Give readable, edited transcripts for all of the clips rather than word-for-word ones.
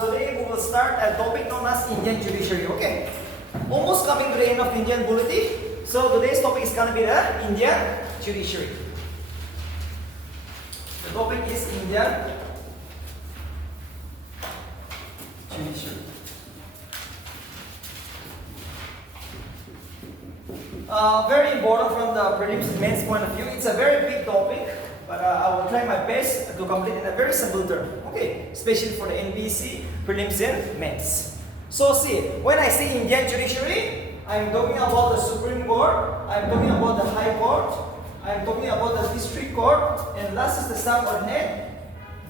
today we will start a topic known as Indian Judiciary. Okay, almost coming to the end of Indian polity. So today's topic is gonna be the Indian Judiciary. The topic is Indian Judiciary. Very important from the prelims and mains point of view. It's a very big topic, but I will try my best to complete in a very simple term. Okay, especially for the NBC prelims and mains. So see, when I say Indian Judiciary, I'm talking about the Supreme Court, I'm talking about the High Court, I'm talking about the District Court, and last is the subordinate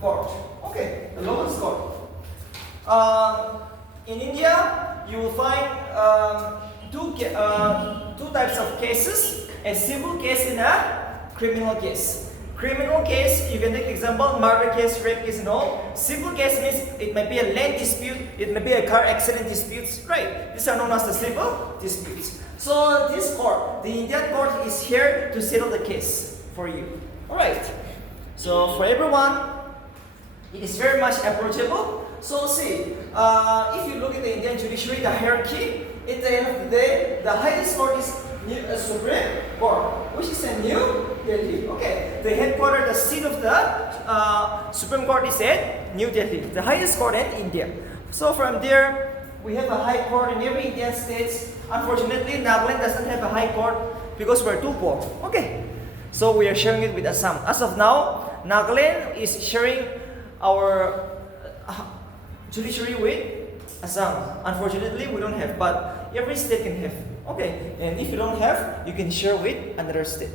court. Okay, the lowest court. In India, you will find two types of cases: a civil case and a criminal case. Criminal case, you can take example, murder case, rape case and all. Civil case means it may be a land dispute, it may be a car accident disputes, right? These are known as the civil disputes. So this court, the Indian court, is here to settle the case for you. Alright. So for everyone, it is very much approachable. So see, if you look at the Indian judiciary, the hierarchy, at the end of the day, the highest court is Supreme Court, which is in New Delhi. Okay, the headquarters, the seat of the Supreme Court is at New Delhi, the highest court in India. So from there, we have a high court in every Indian states. Unfortunately, Nagaland doesn't have a high court because we're too poor. Okay, so we are sharing it with Assam. As of now, Nagaland is sharing our judiciary with Assam. Unfortunately, we don't have, but every state can have. Okay, and if you don't have, you can share with another state.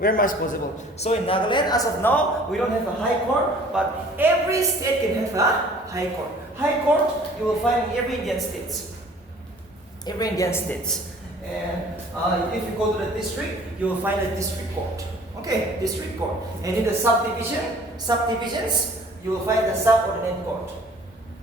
Very much possible. So in Nagaland, as of now, we don't have a high court, but every state can have a high court. High court you will find in every Indian states. Every Indian states. And if you go to the district, you will find a district court. Okay, district court. And in the subdivisions, you will find the subordinate court.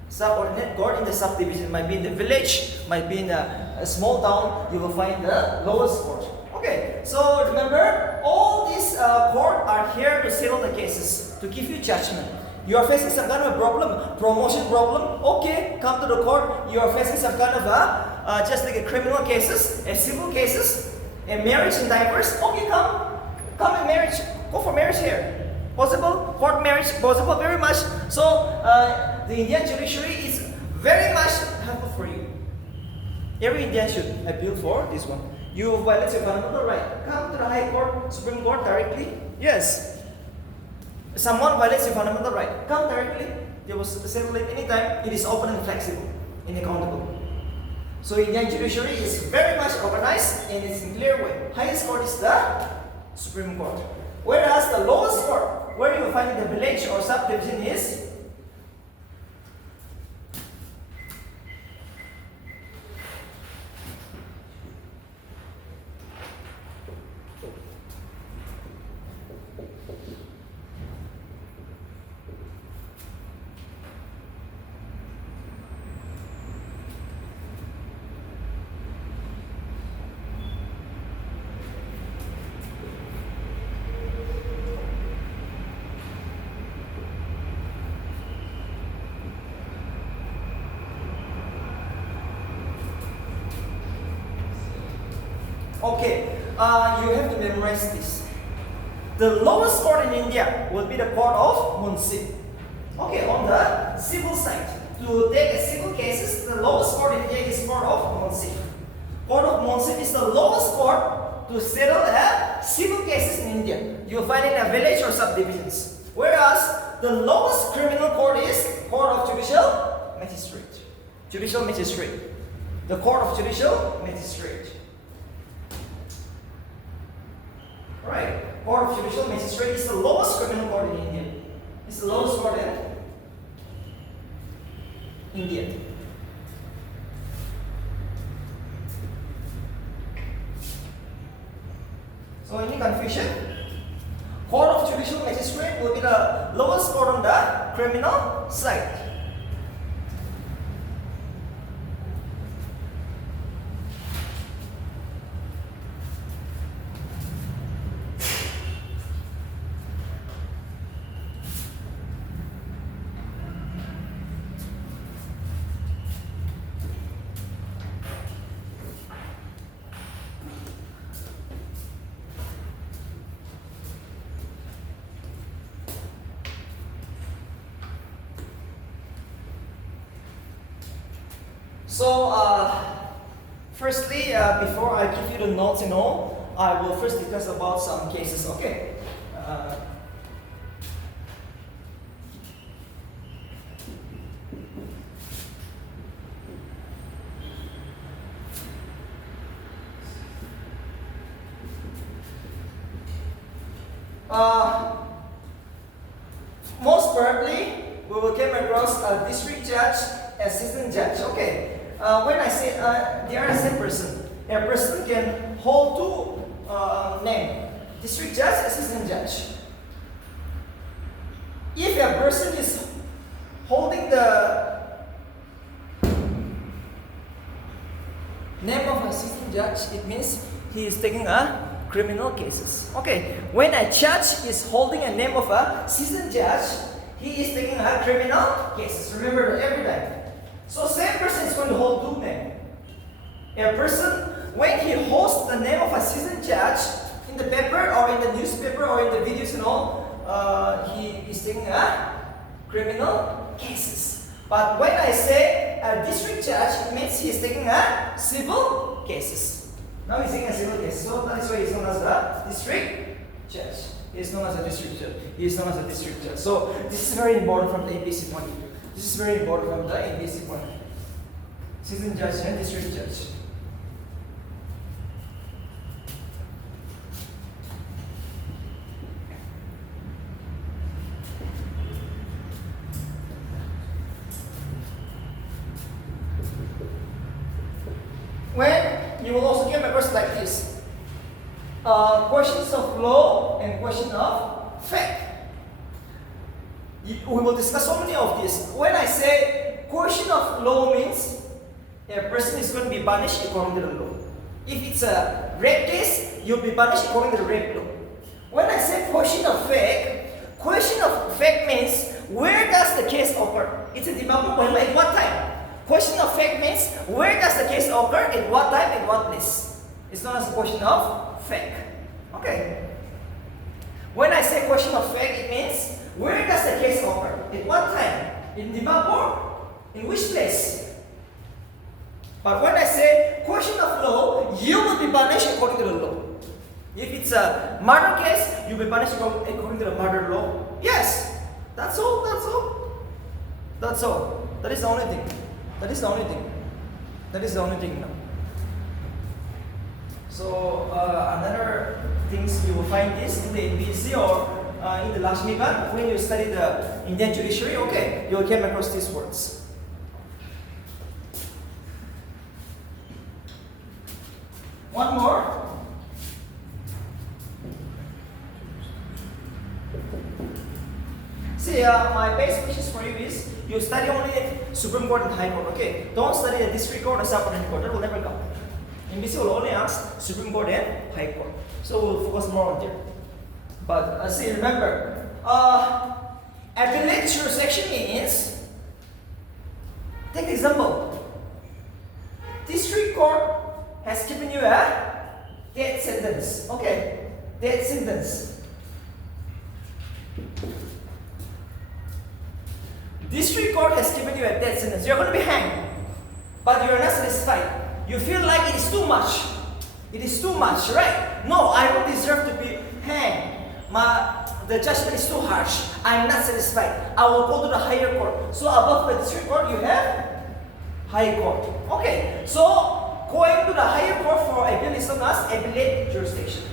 Subordinate court in the subdivision might be in the village, might be in a small town. You will find the lowest court. Okay, so remember, all these court are here to settle the cases, to give you judgment. You are facing some kind of a problem, promotion problem. Okay, come to the court. You are facing some kind of a just like a criminal cases, a civil cases, a marriage and divorce. Okay, come and marriage. Go for marriage here. Possible, court marriage, possible, very much. So the Indian judiciary is very much helpful for you. Every Indian should appeal for this one. You violate your fundamental right. Come to the High Court, Supreme Court directly. Yes. Someone violates your fundamental right. Come directly. They will settle it anytime. It is open and flexible and accountable. So Indian judiciary is very much organized and it's in clear way. Highest court is the Supreme Court. Whereas the lowest court, where you will find in the village or subdivision, is okay, you have to memorize this. The lowest court in India will be the court of Munsi. Okay, on the civil side, to take a civil cases, the lowest court in India is court of Munsi. Court of Munsi is the lowest court to settle a civil cases in India. You will find it in a village or subdivisions. Whereas the lowest criminal court is court of judicial magistrate. Judicial magistrate. The court of judicial magistrate. Right. Court of Judicial Magistrate is the lowest criminal court in India. It's the lowest court in India. So any confusion? Court of Judicial Magistrate will be the lowest court on the criminal side. So, firstly, before I give you the notes and all, I will first discuss about some cases. Okay. Most probably, we will come across a district judge, assistant judge. Okay. When I say they are the same person, a person can hold two names: district judge, assistant judge. If a person is holding the name of assistant judge, it means he is taking a criminal cases. Okay, when a judge is holding a name of a assistant judge, he is taking a criminal cases. Remember that every time. So same person is going to hold two names. A person, when he holds the name of assistant judge in the paper or in the newspaper or in the videos and all, he is taking a criminal cases. But when I say a district judge, it means he is taking a civil cases. Now he's taking a civil case, so that is why he's known as the district judge. He is known as a district judge. He is known as a district judge. So this is very important from the APC point of view. This is very important from the APC point of view. Assistant judge and district judge. When you will also come across like this, questions of law and question of fact. We will discuss so many of these. When I say question of law means a person is going to be punished according to the law. If it's a rape case, you'll be punished according to the rape law. When I say question of fact means where does the case occur? It's a demand at what time? Question of fact means where does the case occur, at what time, at what place. It's known as a question of fact. Okay. When I say question of fact, it means where does the case occur, at what time, in Dimapur, in which place. But when I say question of law, you will be punished according to the law. If it's a murder case, you'll be punished according to the murder law. Yes, that's all. That's all. That is the only thing. That is the only thing now. So another things you will find this in the NBC or in the Lakshmiban when you study the Indian Judiciary. Okay, you will come across these words. One more. See, my best wishes for you is you study only Supreme Court and High Court, okay? Don't study the District Court or Supreme Court, that will never come. NBC will only ask Supreme Court and High Court. So we'll focus more on there. But see, remember, appellate jurisdiction means, take the example. District Court has given you a death sentence, okay? Death sentence. District Court has given you a death sentence. You're going to be hanged. But you're not satisfied. You feel like it is too much. It is too much, right? No, I don't deserve to be hanged. The judgment is too harsh. I'm not satisfied. I will go to the higher court. So above the district court, you have high court. Okay, so going to the higher court for appeal is known as appellate jurisdiction.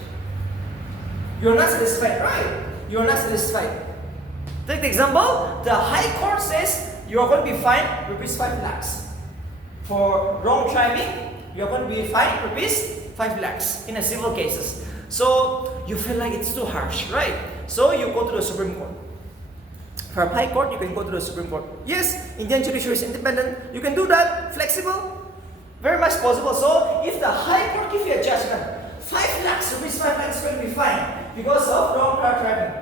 You're not satisfied, right? You're not satisfied. Take the example, the High Court says you are going to be fined rupees 5 lakhs. For wrong driving, you are going to be fined rupees 5 lakhs in a civil cases. So you feel like it's too harsh, right? So you go to the Supreme Court. From High Court, you can go to the Supreme Court. Yes, Indian Judiciary is independent. You can do that, flexible, very much possible. So if the High Court gives you a judgment, 5 lakhs rupees 5 lakhs is going to be fined because of wrong car driving.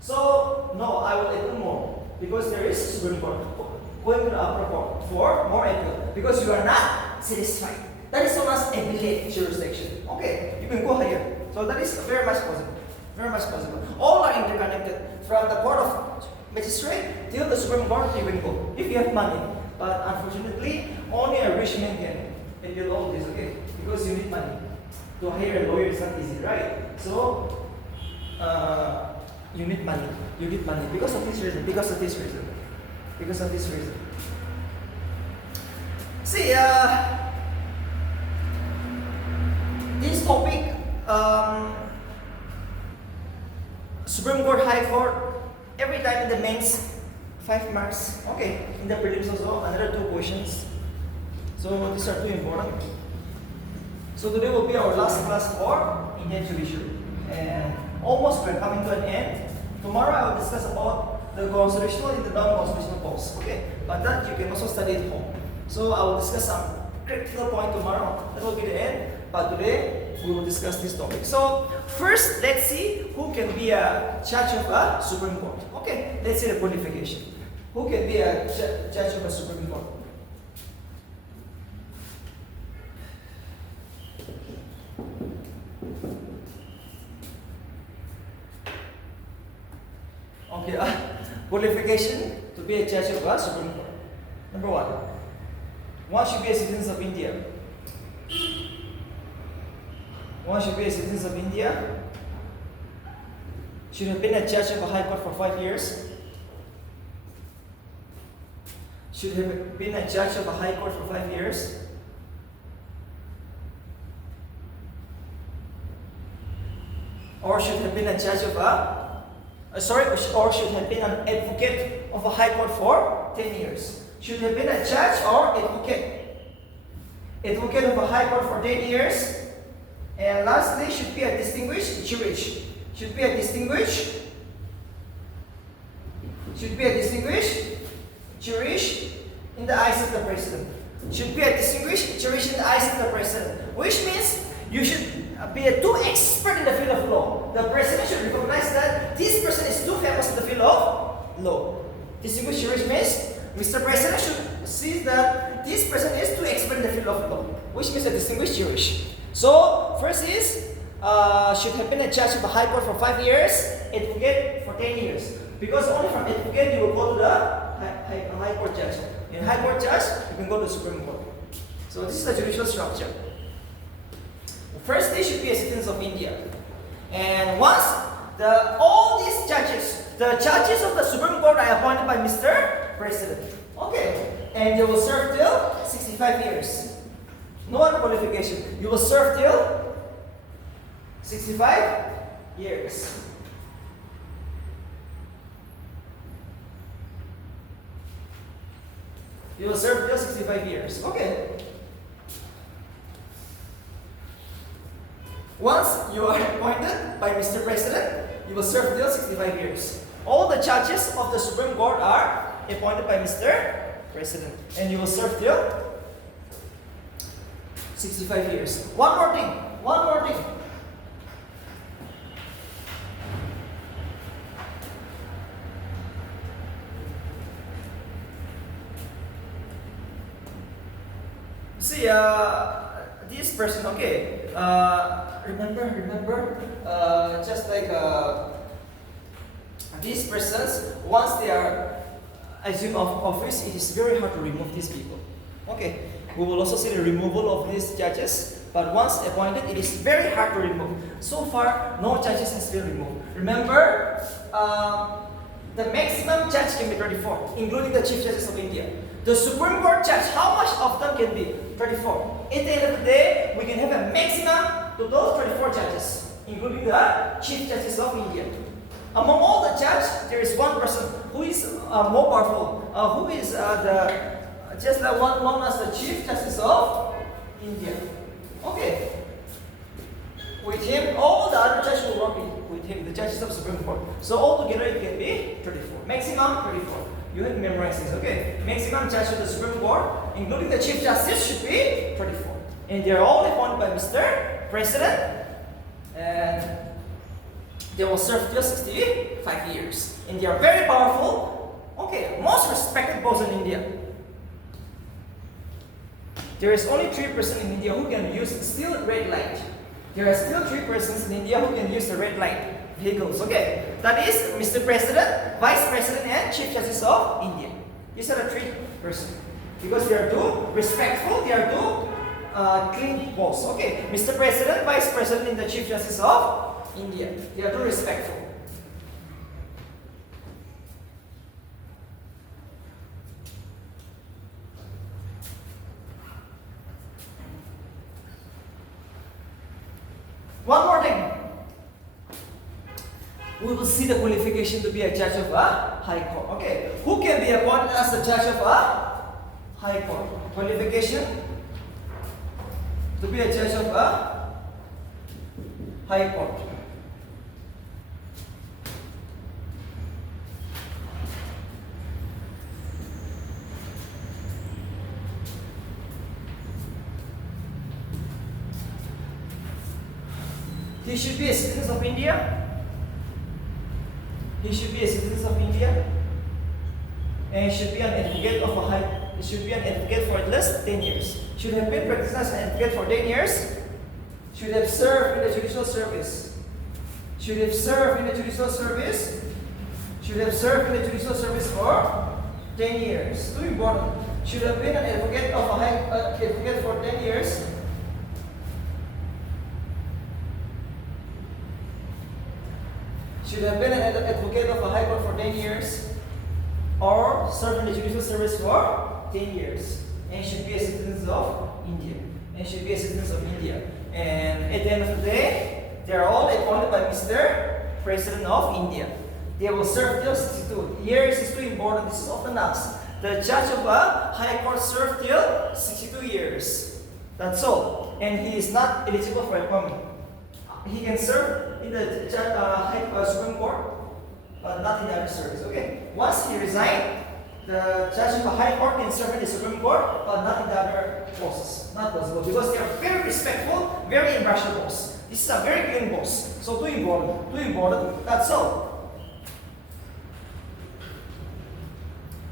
So, no, I will appeal more because there is Supreme Court. Going to the upper court for more appeal because you are not satisfied. That is known as appellate jurisdiction. Okay, you can go higher. So that is very much possible. Very much possible. All are interconnected. From the court of magistrate till the Supreme Court, you can go if you have money. But unfortunately, only a rich man can do all this, okay? Because you need money. To hire a lawyer is not easy, right? So, you need money. You need money because of this reason. Because of this reason. Because of this reason. See, this topic, Supreme Court, High Court, every time in the mains, 5 marks. Okay, in the prelims also, another 2 questions. So these are 2 important. So today will be our last class for Indian Judiciary. And almost we're coming to an end. Tomorrow I will discuss about the constitutional and the non-constitutional laws. Okay, but that you can also study at home. So I will discuss some critical point tomorrow. That will be the end. But today we will discuss this topic. So first, let's see who can be a judge of a Supreme Court. Okay, let's see the qualification. Who can be a judge of a Supreme Court? Okay, qualification to be a judge of a Supreme Court. Number 1 should be a citizen of India. 1 should be a citizen of India. Should have been a judge of a high court for 5 years. Should have been a judge of a high court for 5 years. Or should have been a judge of or should have been an advocate of a high court for 10 years. Should have been a judge or advocate. Advocate of a high court for 10 years. And lastly, should be a distinguished jurist. Should be a distinguished jurist in the eyes of the president. Should be a distinguished jurist in the eyes of the president. Which means you should be a too expert in the field of law. The president should recognize that this person is too famous in the field of law. Distinguished jurist means Mr. President should see that this person is too expert in the field of law, which means a distinguished jurist. So first is should have been a judge of the high court for 5 years, advocate for 10 years. Because only from advocate you will go to the high court judge. In high court judge, you can go to the Supreme Court. So this is the judicial structure. First, they should be a citizen of India. And once all these judges, the judges of the Supreme Court are appointed by Mr. President. Okay, and they will serve till 65 years. No other qualification. You will serve till 65 years. You will serve till 65 years. Okay. Once you are appointed by Mr. President, you will serve till 65 years. All the judges of the Supreme Court are appointed by Mr. President, and you will serve till 65 years. One more thing. See, this person, okay, remember, just like these persons, once they are assumed of office, it is very hard to remove these people. Okay, we will also see the removal of these judges, but once appointed, it is very hard to remove. So far, no judges has been removed. Remember, the maximum judge can be 34, including the chief justice of India. The Supreme Court judge, how much of them can be? 34. At the end of the day, we can have a maximum to those 34 judges, including the chief justice of India. Among all the judges, there is one person who is more powerful, who is just like one known as the chief justice of India. Okay. With him, all the other judges will work with him, the judges of the Supreme Court. So altogether it can be 34. Maximum 34. You have to memorize this, okay? Maximum judge of the Supreme Court, including the Chief Justice, should be 34. And they are all appointed by Mr. President. And they will serve till 65 years. And they are very powerful. Okay, most respected boss in India. There is only 3% in India who can use still red light. There are still 3 persons in India who can use the red light vehicles, okay? That is Mr. President, Vice President, and Chief Justice of India. These are the 3 persons. Because they are too respectful, they are too clean boss. Okay, Mr. President, Vice President, and the Chief Justice of India. They are too respectful. One more thing. We will see the qualification to be a judge of a high court. Okay, who can be appointed as a judge of a high court? Qualification to be a judge of a high court. He should be a citizen of India. He should be a citizen of India. And he should be an advocate of a high. He should be an advocate for at least 10 years. Should have been practicing as an advocate for 10 years. Should have served in the judicial service. Should have served in the judicial service. Should have served in the judicial service for 10 years. Too important. Should have been an advocate of a high advocate for 10 years. Should have been an advocate of a high court for 10 years, or served in the judicial service for 10 years, and should be a citizen of India. And should be a citizen of India. And at the end of the day, they are all appointed by Mr. President of India. They will serve till 62 years. Is too important. This is often asked. The judge of a high court served till 62 years. That's all. And he is not eligible for appointment. He can serve in the Supreme Court, but not in the other service. Okay. Once he resigned, the judge of the High Court can serve in the Supreme Court, but not in the other posts. Not possible because they are very respectful, very impartial boss. This is a very clean boss. So too important. Too important. That's all.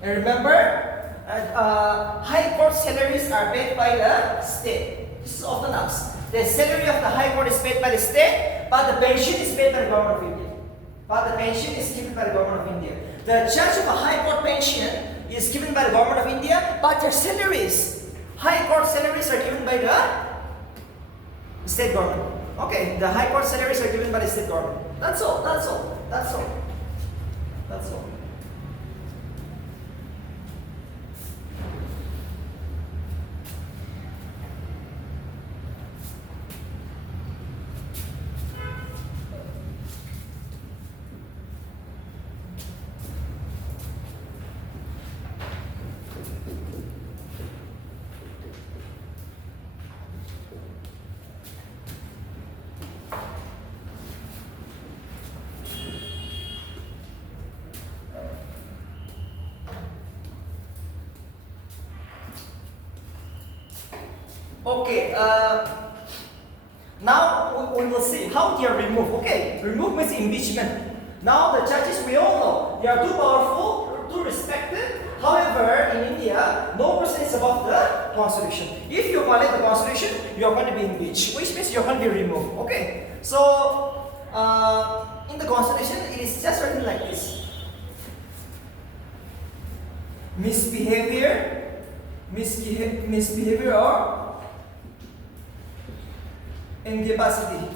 And remember, High Court salaries are paid by the state. This is often asked. The salary of the High Court is paid by the state, but the pension is paid by the government of India. But the pension is given by the government of India. The judge of a High Court pension is given by the government of India, but their salaries, High Court salaries, are given by the state government. Okay, the High Court salaries are given by the state government. That's all. That's all. That's all. That's all. Okay, now we will see how they are removed. Okay, remove means impeachment. Now the judges, we all know, they are too powerful, too respected. However, in India, no person is above the constitution. If you violate the constitution, you are going to be impeached, which means you are going to be removed. Okay, so in the constitution, it is just written like this: misbehavior or incapacity.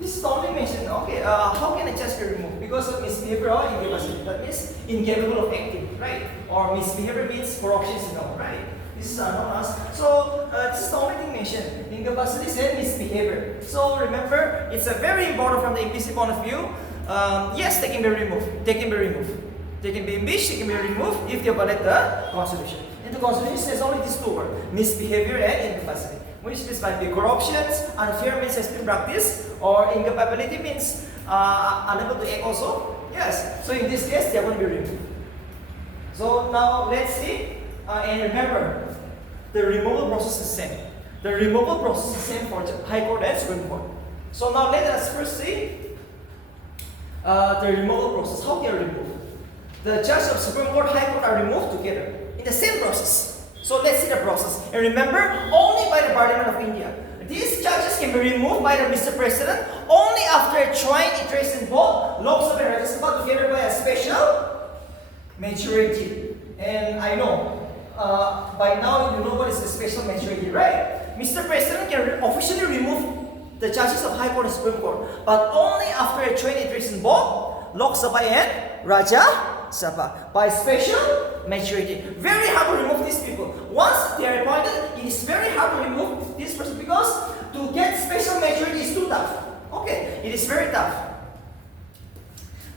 This is only mentioned. Okay, how can a judge be removed? Because of misbehavior or incapacity. That means incapable of acting, right? Or misbehavior means corruption, right? This is known as. So this is the only thing mentioned. Incapacity and misbehavior. So remember, it's a very important from the APC point of view. Yes, they can be removed. They can be removed. They can be impeached. They can be removed if they violate the constitution. In the constitution, says only these two words: misbehavior and incapacity. Which means might be corruptions, unfair means has been practiced, or incapability means unable to act also. Yes. So in this case, they are going to be removed. So now let's see, and remember, the removal process is same. The removal process is same for High Court and Supreme Court. So now let us first see the removal process. How they are removed? The judge of Supreme Court, High Court are removed together in the same process. So let's see the process. And remember, only by the Parliament of India. These judges can be removed by the Mr. President only after a joint interest in both Lok Sabha and Rajya Sabha together by a special majority. And I know by now you know what is the special majority, right? Mr. President can officially remove the judges of High Court and Supreme Court, but only after a joint interest in both Lok Sabha and Rajya Sabha by special majority. Very hard to remove these people. Once they are appointed, it is very hard to remove this person because to get special majority is too tough. Okay, it is very tough.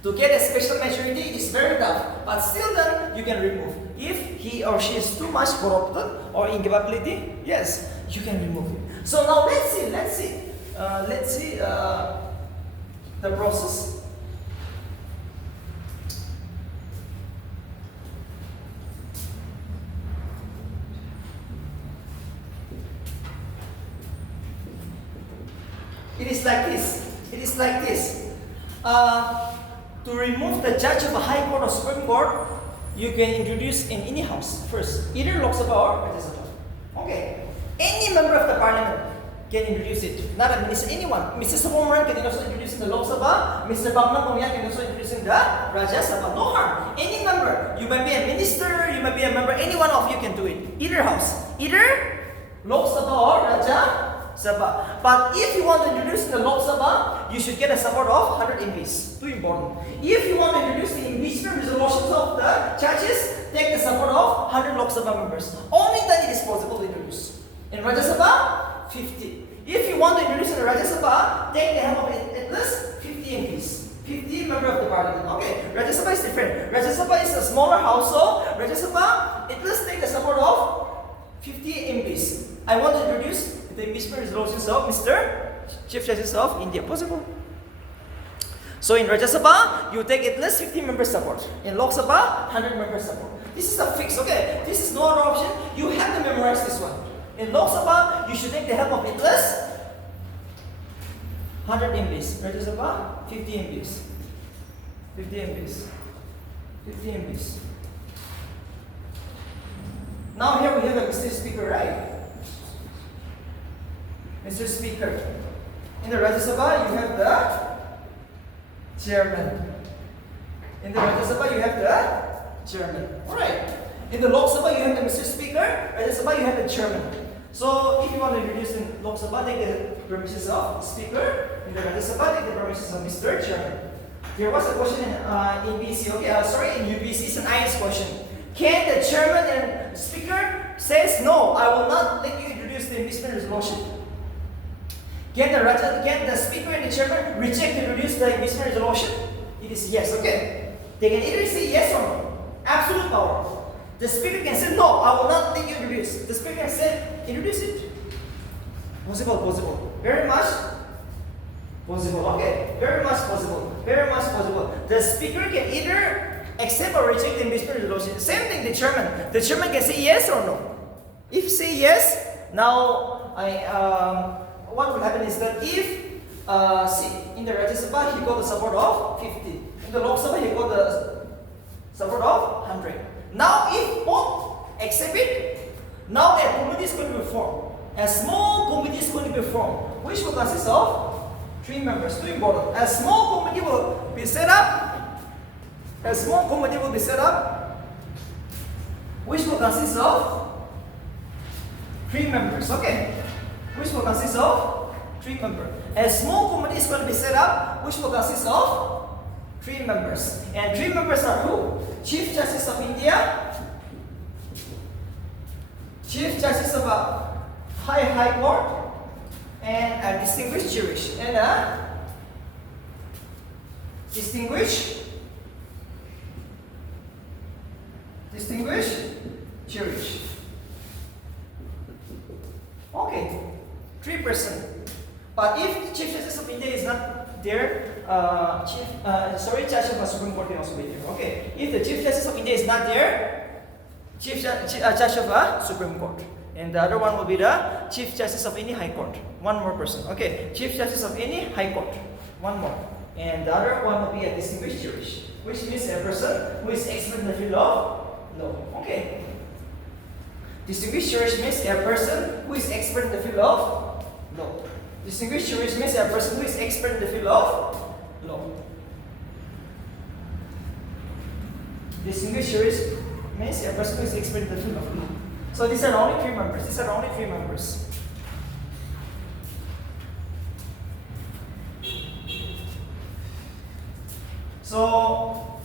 To get a special majority, it is very tough. But still then, you can remove. If he or she is too much corrupted or incapability, yes, you can remove him. So now let's see the process. It is like this. It is like this. To remove the judge of a High Court or Supreme Court, you can introduce in any house first, either Lok Sabha or Rajya Sabha. Okay. Any member of the parliament can introduce it. Not a minister, anyone. Mr. Sobomaran can also introduce in the Lok Sabha. Mr. Bhavna Pumya can also introduce in the Rajya Sabha. No harm. Any member. You might be a minister, you might be a member, any one of you can do it. Either house. Either Lok Sabha or Rajya Sabha. But if you want to introduce in the Lok Sabha, you should get a support of 100 MPs. Too important. If you want to introduce the impeachment resolutions of the judges, take the support of 100 Lok Sabha members. Only then it is possible to introduce. In Rajya Sabha, 50. If you want to introduce in the Rajya Sabha, take the help of at least 50 MPs. 50 member of the parliament. Okay, Rajya Sabha is different. Rajya Sabha is a smaller house, so Rajya Sabha at least take the support of 50 MPs. I want to introduce the impeachment resolutions of Mr. Chief Justice of India. Possible. So in Rajya Sabha, you take at least 50 members support. In Lok Sabha, 100 members support. This is a fix, okay? This is no other option. You have to memorize this one. In Lok Sabha, you should take the help of at least 100 MPs. Rajya Sabha, 50 MPs. 50 MPs. 50 MPs. Now here we have a Mr. Speaker, right? Mr. Speaker. In the Rajya Sabha, you have the chairman. In the Rajya Sabha, you have the chairman. Alright. In the Lok Sabha, you have the Mr. Speaker. Rajya Sabha, you have the chairman. So if you want to introduce in Lok Sabha, take the permissions of Speaker. In the Rajya Sabha, take the permissions of Mr. Chairman. There was a question in BC, okay, in UBC, it's an IS question. Can the chairman and speaker says no, I will not let you introduce the impeachment resolution? Can the speaker and the chairman reject to introduce the impeachment resolution? It is yes, okay. They can either say yes or no. Absolute power. The speaker can say no, I will not let you introduce. The speaker can say introduce it. Possible. Very much possible. Okay. Very much possible. Very much possible. The speaker can either accept or reject the impeachment resolution. Same thing, the chairman. The chairman can say yes or no. If say yes, now what will happen is that if in the Rajya Sabha he got the support of 50, in the Lok Sabha he got the support of 100. Now if both accept it, now a committee is going to be formed. A small committee is going to be formed, which will consist of 3 members. Too important. A small committee will be set up. Which will consist of 3 members. Okay. Which will consist of 3 members. A small committee is going to be set up, which will consist of 3 members. And 3 members are who? Chief Justice of India, Chief Justice of High Court, and a distinguished jurist. And a distinguished jurist. Okay, 3%. But if Chief Justice of India is not there, Judge of the Supreme Court can also be there. Okay, if the Chief Justice of India is not there, Judge of the Supreme Court. And the other one will be the Chief Justice of any High Court. One more person. Okay, Chief Justice of any High Court. One more. And the other one will be a distinguished jurist, which means a person who is expert in the field of law. Okay. Distinguished jurist means a person who is expert in the field of law. Distinguished jurist means a person who is expert in the field of law. Distinguished jurist means a person who is expert in the field of law. So these are only 3 members. These are only 3 members. So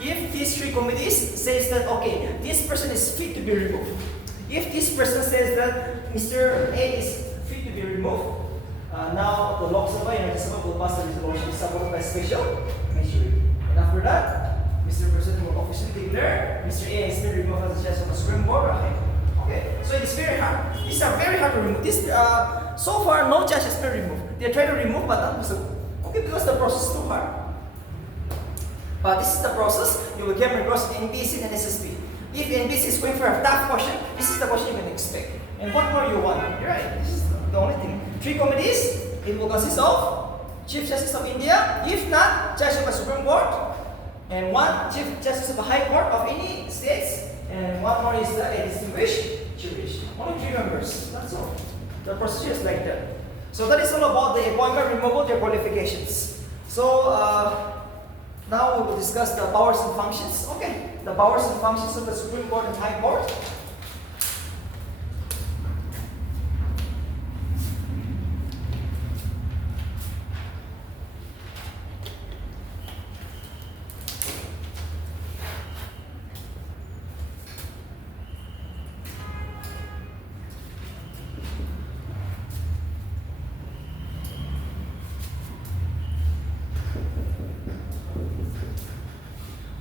if these 3 committees says that okay, this person is fit to be removed. If this person says that Mr. A is fit to be removed, now the Lok Sabha and Rajya Sabha will pass the resolution supported by special majority. And after that, Mr. President will officially declare Mr. A has been removed as a judge of the Supreme Court or High Court. Okay, so it's very hard. These are very hard to remove. This so far no judge has been removed. They try to remove but not possible. Okay, because the process is too hard. But this is the process you will come across NBC and SSP. If NBC is going for a tough question, this is the question you can expect. And what more you want? You're right. This is the only thing. 3 committees. It will consist of Chief Justice of India, if not Judge of the Supreme Court, and 1 Chief Justice of the High Court of any states, and 1 more is a distinguished jury. Only 3 members. That's all. The procedure is like that. So that is all about the appointment, removal, their qualifications. So now we will discuss the powers and functions. Okay, the powers and functions of the Supreme Court and High Court.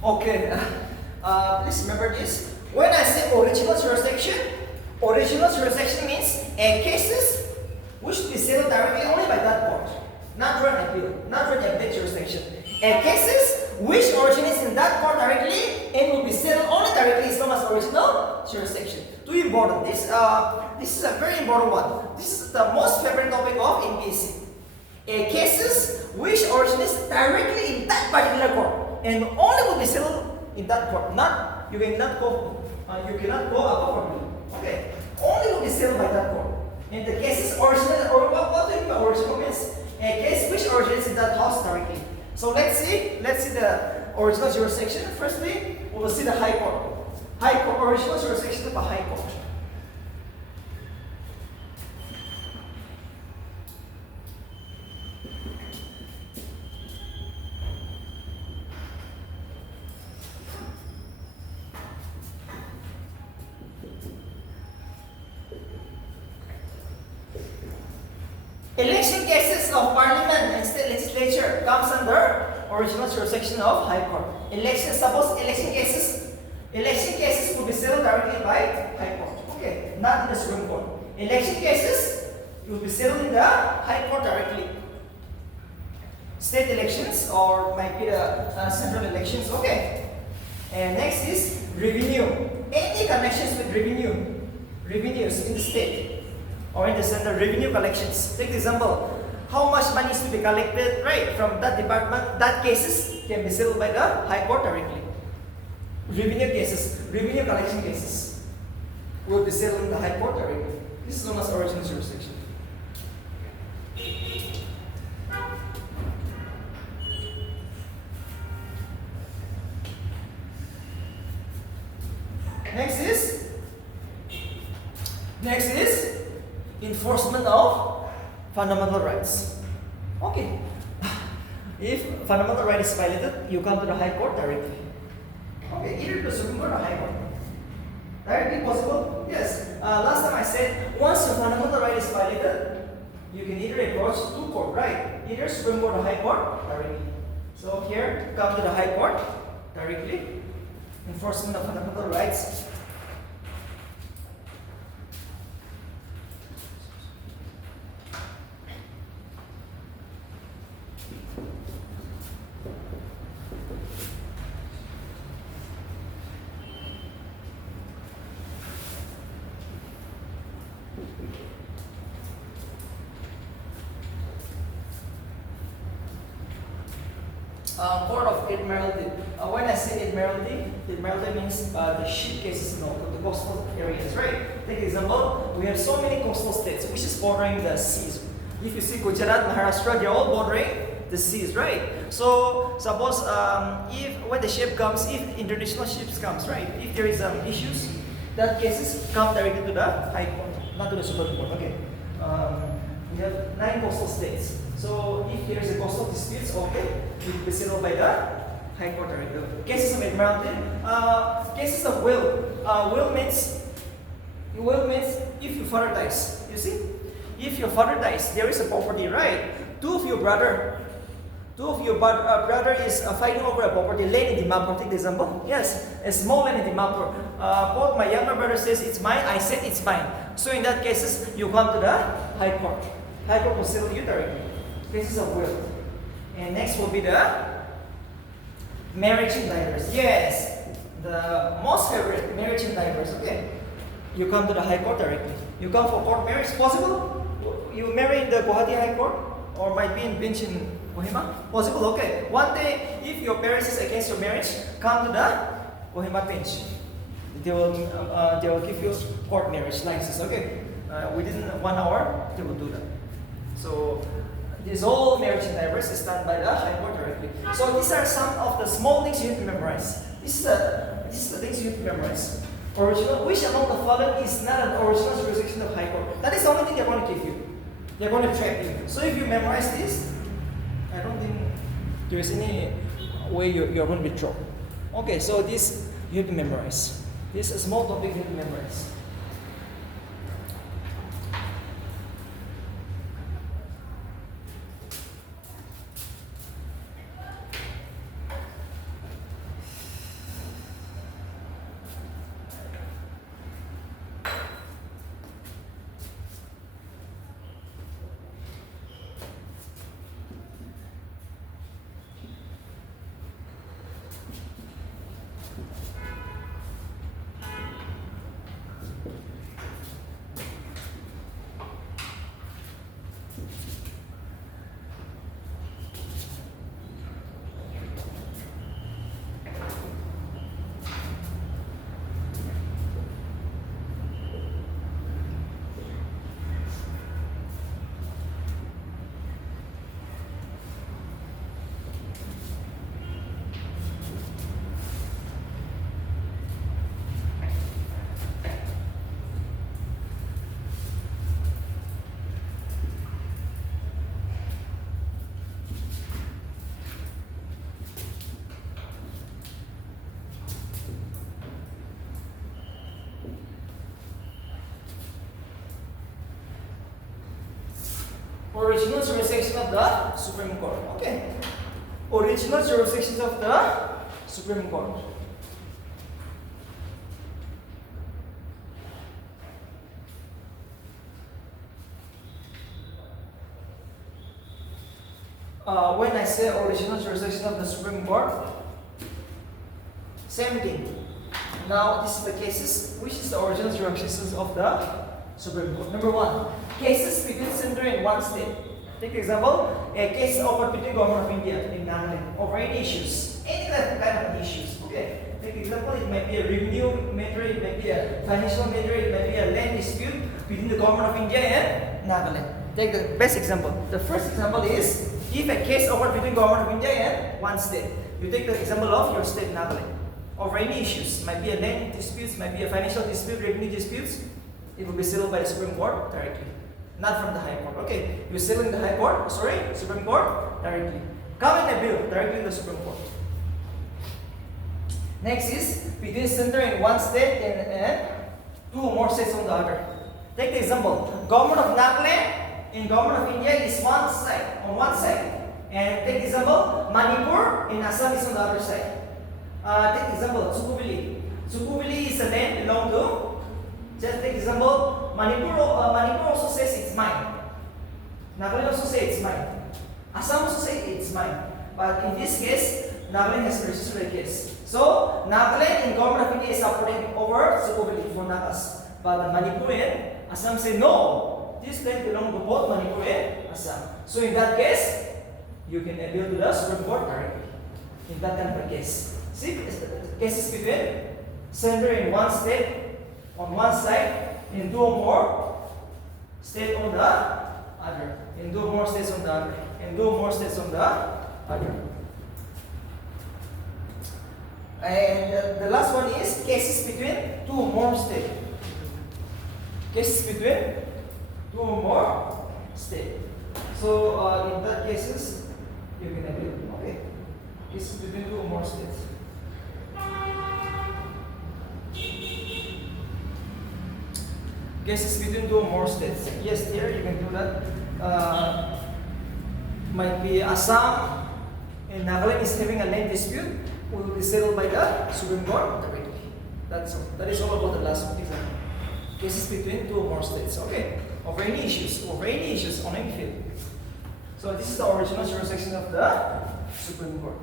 Okay, please remember this. When I say original jurisdiction means a cases which will be settled directly only by that court, not through an appeal, not through an appellate jurisdiction. A cases which originates in that court directly and will be settled only directly is known as original jurisdiction. Too important. This is a very important one. This is the most favorite topic of NBC. A cases which originates directly in that particular court and only will be settled in that court. Not you cannot go above. Okay, only will be settled by that court. And the cases originate, or what do you mean by original means? A case which originates in that house directly. So let's see the original jurisdiction. Firstly, we will see the High Court. High Court, original jurisdiction of a High Court. Election cases of parliament and state legislature comes under original jurisdiction of High Court. Suppose election cases will be settled directly by High Court. Okay, not in the Supreme Court. Election cases will be settled in the High Court directly. State elections or might be the central elections. Okay. And next is revenue. Any connections with revenues in the state or in the center, revenue collections. Take the example, how much money is to be collected, right, from that department, that cases can be settled by the High Court directly. Revenue collection cases will be settled in the High Court directly. This is known as original jurisdiction. Next is enforcement of fundamental rights. Okay. If fundamental right is violated, you come to the High Court directly. Okay, either the Supreme Court or High Court. Directly possible? Yes. Last time I said, once your fundamental right is violated, you can either approach to court, right? Either Supreme Court or High Court directly. So here, come to the High Court directly. Enforcement of fundamental rights. Court of Admiralty. When I say Admiralty means the ship cases, the coastal areas, right? Take example, we have so many coastal states which is bordering the seas. If you see Gujarat, Maharashtra, they're all bordering the seas, right? So suppose when the ship comes, if international ships comes, right? If there is issues, that cases come directly to the High Court, not to the Supreme Court. Okay. We have 9 coastal states. So if there is a coastal disputes, okay, it will be settled by the High Court directly. Cases of admiralty, cases of will. Will means if your father dies. You see, if your father dies, there is a property, right? Two of your brother is fighting over a property, land in Dimapur. Take the example. Yes, a small land in Dimapur. Both my younger brother says it's mine. I said it's mine. So in that cases, you come to the High Court. High Court will settle you directly. Cases of will. And next will be the marriage and divorce. Yes, the most favorite, marriage and divorce. Okay, you come to the High Court directly. You come for court marriage. Possible? You marry in the Guwahati High Court, or might be in bench in Kohima? Possible, okay. One day, if your parents is against your marriage, come to the Kohima bench. They will give you court marriage license, okay. Within 1 hour, they will do that. So, this whole marriage and divorce is done by the High Court directly. So, these are some of the small things you have to memorize. This is the things you have to memorize. Original, which among the following is not an original jurisdiction of High Court? That is the only thing they're going to give you. They're going to trap you. So if you memorize this, I don't think there is any way you're going to be dropped. Okay, so this you have to memorize. This is a small topic you have to memorize. Original jurisdiction of the Supreme Court. Okay. Original jurisdiction of the Supreme Court. When I say original jurisdiction of the Supreme Court, same thing. Now, this is the cases. Which is the original jurisdiction of the Supreme Court? Number 1, cases between center and one state. Take example, a case over between government of India in Nagaland over any issues, any kind of issues. Okay. Take example, it might be a revenue matter, it might be a financial matter, it might be a land dispute between the government of India and Nagaland. Take the best example. The first example is if a case over between government of India and one state. You take the example of your state Nagaland over any issues. Might be a land disputes, might be a financial dispute, revenue disputes. It will be settled by the Supreme Court directly, not from the High Court. Okay, you settle in the High Court, Supreme Court directly. Come in a bill directly in the Supreme Court. Next is between center in one state and 2 or more states on the other. Take the example, government of Nagaland and government of India is on one side. And take the example, Manipur in Assam is on the other side. Take the example, Sukubili. Sukubili is a land belong to. Just take example, Manipur also says it's mine. Nagaland also says it's mine. Assam also says it's mine. But in this case, Nagaland has registered a case. So, Nagaland and government of India is supporting over Sukubili for Nagas. But Manipur and Assam say no. This land belongs to both Manipur and Assam. So in that case, you can appeal to the Supreme Court directly. In that kind of a case. See, cases between center in one state on one side and 2 or more states on the other. And 2 or more states on the other. And 2 or more states on the other. And the last one is cases between two or more states. Cases between two or more states. So in that cases, you can have it. Okay. Cases between two or more states. Cases between two or more states. Yes, here you can do that. Might be Assam and Nagaland is having a land dispute, will be settled by the Supreme Court directly. That's all. That is all about the last example. Cases between two or more states. Okay. Over any issues on any field. So this is the original jurisdiction of the Supreme Court.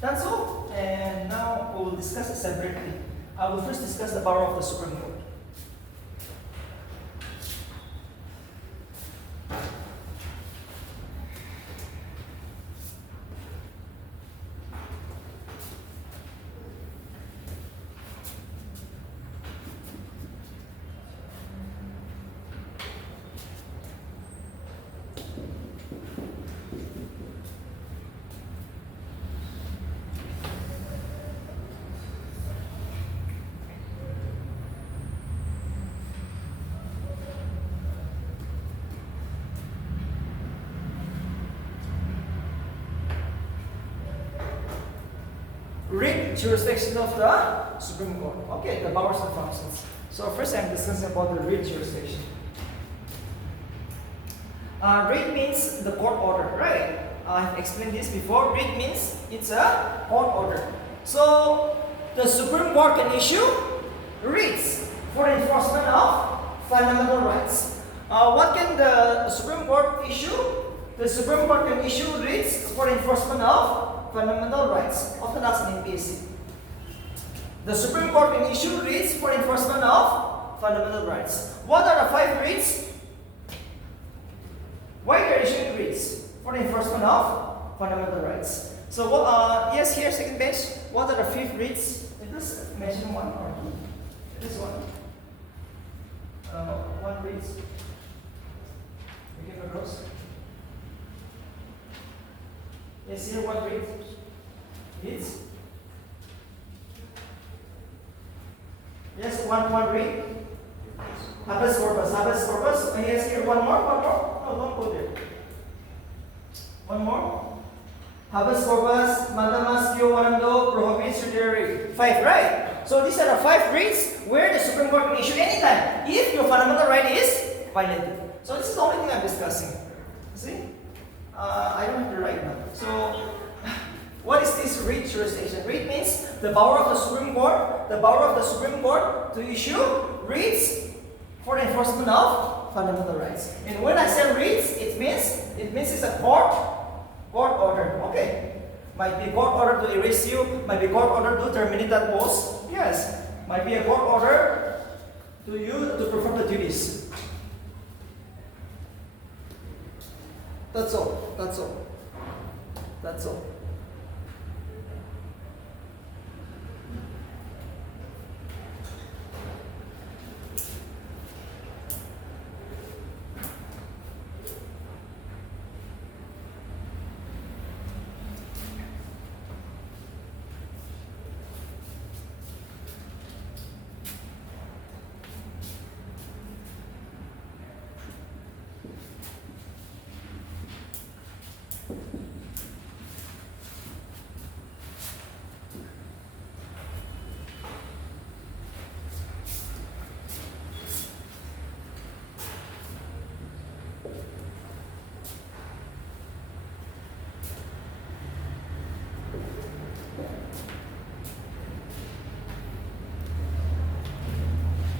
That's all. And now we will discuss it separately. I will first discuss the power of the Supreme Court. Read jurisdiction of the Supreme Court. Okay, the powers and functions. So first I'm discussing about the read jurisdiction. Read means the court order, right? I've explained this before. Read means it's a court order. So the Supreme Court can issue writs for enforcement of fundamental rights. What can the Supreme Court issue? The Supreme Court can issue writs for enforcement of fundamental rights, often asked in PSC. The Supreme Court can issue writs for enforcement of fundamental rights. What are the 5 writs? Why they are issuing writs for enforcement of fundamental rights? So, yes, here, second page. What are the 5 writs? Just mention one or two. This one. One writ. You came across. Yes, here one writ. It's yes, one writ. Habeas corpus. Yes, here one more. No, don't go there. One more. Habeas corpus, mandamus, quo warrando, prohibits judiciary. 5, right? So these are the 5 writs where the Supreme Court can issue anytime if your fundamental right is violated. So this is the only thing I'm discussing. See? I don't have to write now. So, what is this writ jurisdiction? Writ means the power of the Supreme Court, to issue writs for the enforcement of fundamental rights. And when I say writs, it means it's a court order. Okay. Might be court order to erase you, might be court order to terminate that post. Yes. Might be a court order to you to perform the duties. That's all.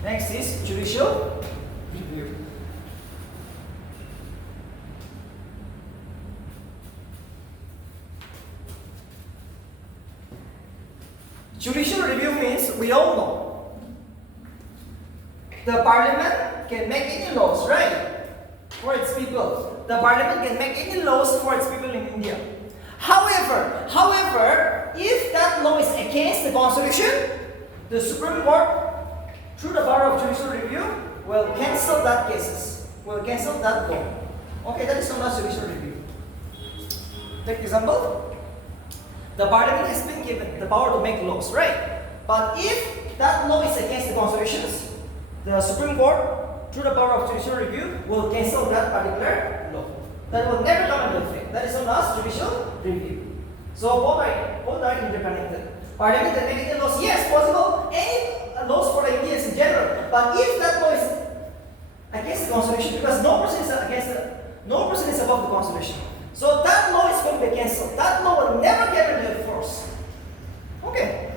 Next is judicial review. Judicial review means we all know the parliament can make any laws, right? For its people. The parliament can make any laws for its people in India. However, if that law is against the constitution, the Supreme Court, through the power of judicial review, will cancel that cases. Will cancel that law. Okay, that is known as judicial review. Take example. The Parliament has been given the power to make laws, right? But if that law is against the constitutions, the Supreme Court, through the power of judicial review, will cancel that particular law. That will never come into effect. That is known as judicial review. So both are interconnected. Parliament and making laws, yes, possible. Any laws for the Indians in general. But if that law is against the constitution, because no person is above the constitution. So that law is going to be cancelled. That law will never get into force. Okay.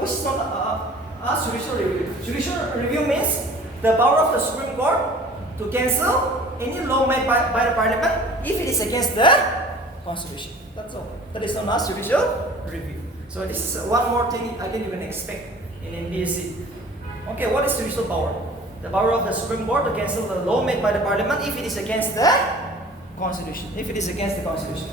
Which is not a judicial review. Judicial review means the power of the Supreme Court to cancel any law made by the Parliament if it is against the constitution. That's all. That is known as judicial review. So this is one more thing I didn't even expect in MBSC. Okay, what is judicial power? The power of the Supreme Court to cancel the law made by the Parliament if it is against the Constitution. If it is against the Constitution.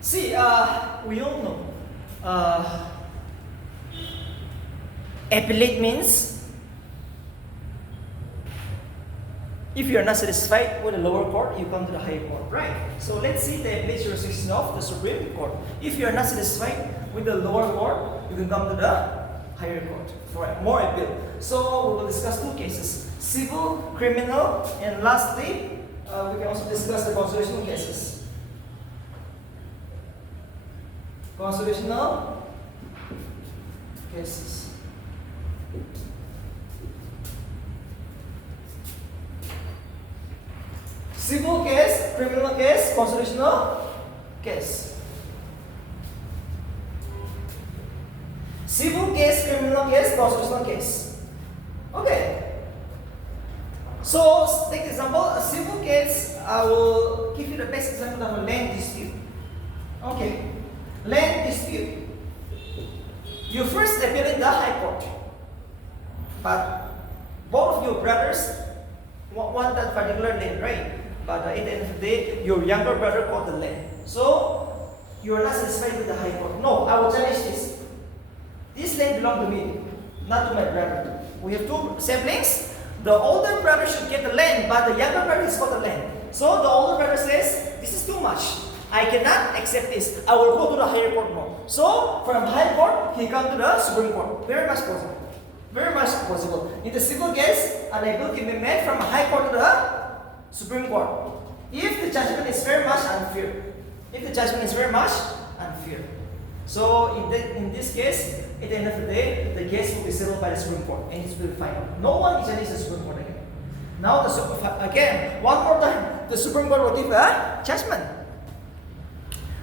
See, we all know appellate means if you are not satisfied with the lower court, you come to the higher court, right? So let's see the appellate jurisdiction of the Supreme Court. If you are not satisfied with the lower court, you can come to the higher court for more appeal. So we will discuss two cases: civil, criminal, and lastly, we can also discuss the constitutional cases. Constitutional cases. Civil case, criminal case, constitutional case. Civil case, criminal case, constitutional case. Okay. So take example, a civil case. I will give you the best example of a land dispute. Okay. Land dispute. You first appeal in the high court, but both of your brothers want that particular land, right? But at the end of the day, your younger brother got the land. So you are not satisfied with the high court. No, I will challenge this. This land belongs to me, not to my brother. We have two siblings. The older brother should get the land, but the younger brother has got the land. So the older brother says, this is too much. I cannot accept this. I will go to the higher court now. So from high court, he comes to the Supreme Court. Very much possible. Very much possible. In the civil case, an appeal can be made from high court to the Supreme Court. If the judgment is very much unfair. If the judgment is very much unfair. So in this case, at the end of the day, the case will be settled by the Supreme Court and it will be final. No one challenges the Supreme Court again. Now again, one more time, the Supreme Court will give a judgment.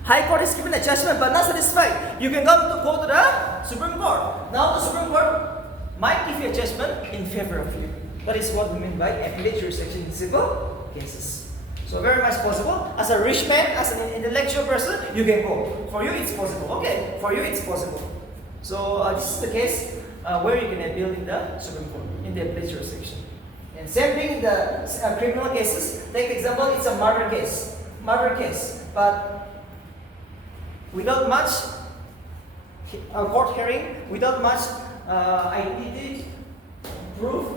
High Court is given a judgment but not satisfied. You can go to the Supreme Court. Now the Supreme Court might give you a judgment in favor of you. That is what we mean by appellate jurisdiction in civil cases. So very much possible. As a rich man, as an intellectual person, you can go. For you, it's possible. Okay, for you, it's possible. So this is the case where you can appeal in the Supreme Court, in the appellate jurisdiction. And same thing in the criminal cases. Take example, it's a murder case. Murder case. But without much court hearing, without much identity proof,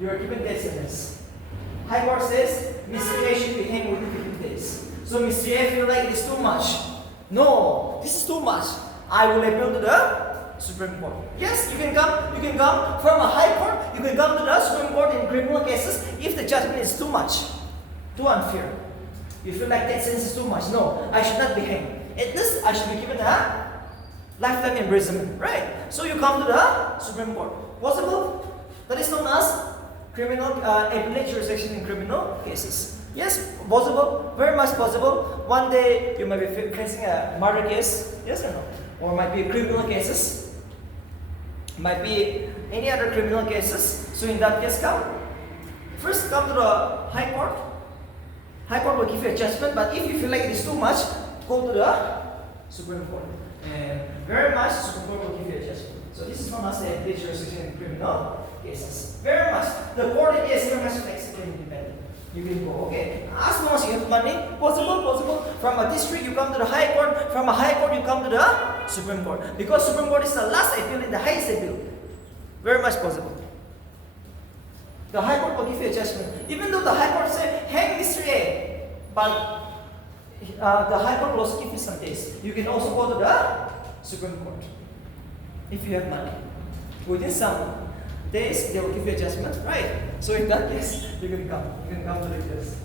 you are given death sentence. High Court says Mr. A should be hanged within 15 days. So Mr. A feel like it is too much. No, this is too much. I will appeal to the Supreme Court. Yes, you can come from a high court, you can come to the Supreme Court in criminal cases if the judgment is too much, too unfair. You feel like that sentence is too much. No, I should not be hanged. At least I should be given a lifetime imprisonment, right? So you come to the Supreme Court. Possible? That is known as criminal appellate jurisdiction in criminal cases. Yes, possible, very much possible. One day you might be facing a murder case, yes or no? Or might be criminal cases, might be any other criminal cases. So in that case, first come to the High Court. High Court will give you a judgment, but if you feel like it is too much, go to the Supreme Court. And very much Supreme Court will give you a judgment. So this is known as the appellate jurisdiction in criminal cases. Very much. The court is very much flexible and independent. You can go, okay. As long as you have money, possible. From a district you come to the High Court, from a High Court you come to the Supreme Court. Because Supreme Court is the last appeal and the highest appeal. Very much possible. The High Court will give you a judgment. Even though the High Court say, hang Mr. A, but the High Court will also give you some days. You can also go to the Supreme Court if you have money. Within some days, they will give you a judgment, right? So in that case, you can come to the case.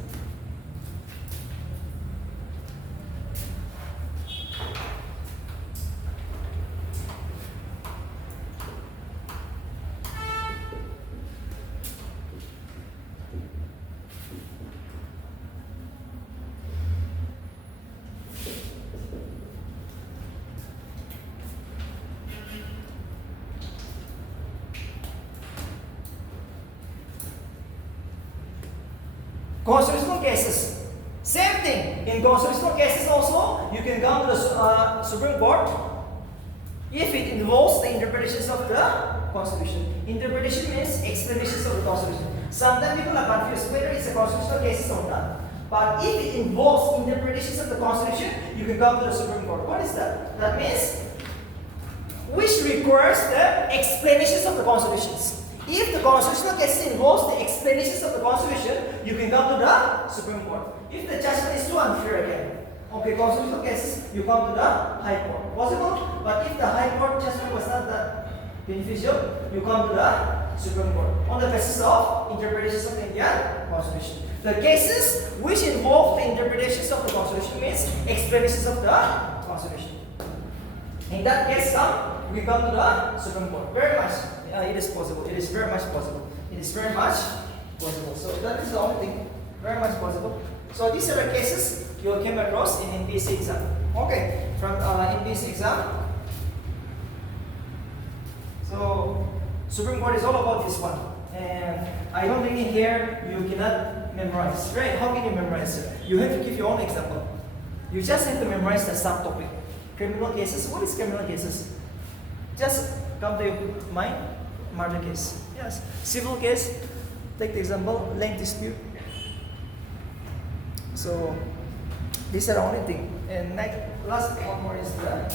Constitutional cases. Same thing. In constitutional cases also, you can come to the Supreme Court if it involves the interpretations of the Constitution. Interpretation means explanations of the Constitution. Sometimes people are confused whether it's a constitutional case or not. But if it involves interpretations of the Constitution, you can come to the Supreme Court. What is that? That means which requires the explanations of the Constitutions. If the constitutional case involves the explanations of the Constitution, you can come to the Supreme Court. If the judgment is too unfair again, okay, constitutional cases, you come to the High Court. Possible? But if the High Court judgment was not that beneficial, you come to the Supreme Court on the basis of interpretations of the Indian Constitution. The cases which involve the interpretations of the Constitution means explanations of the Constitution. In that case, we come to the Supreme Court. Very much. It is possible. It is very much possible. It is very much possible. So that is the only thing. Very much possible. So these are the cases you will come across in NPSC exam. Okay, from NPSC exam. So Supreme Court is all about this one. And I don't think in here you cannot memorize. Right? How can you memorize it? You have to give your own example. You just have to memorize the subtopic. Criminal cases. What is criminal cases? Just come to your mind. Murder case. Yes. Civil case. Take the example. Land dispute. So these are the only thing. And last one more is the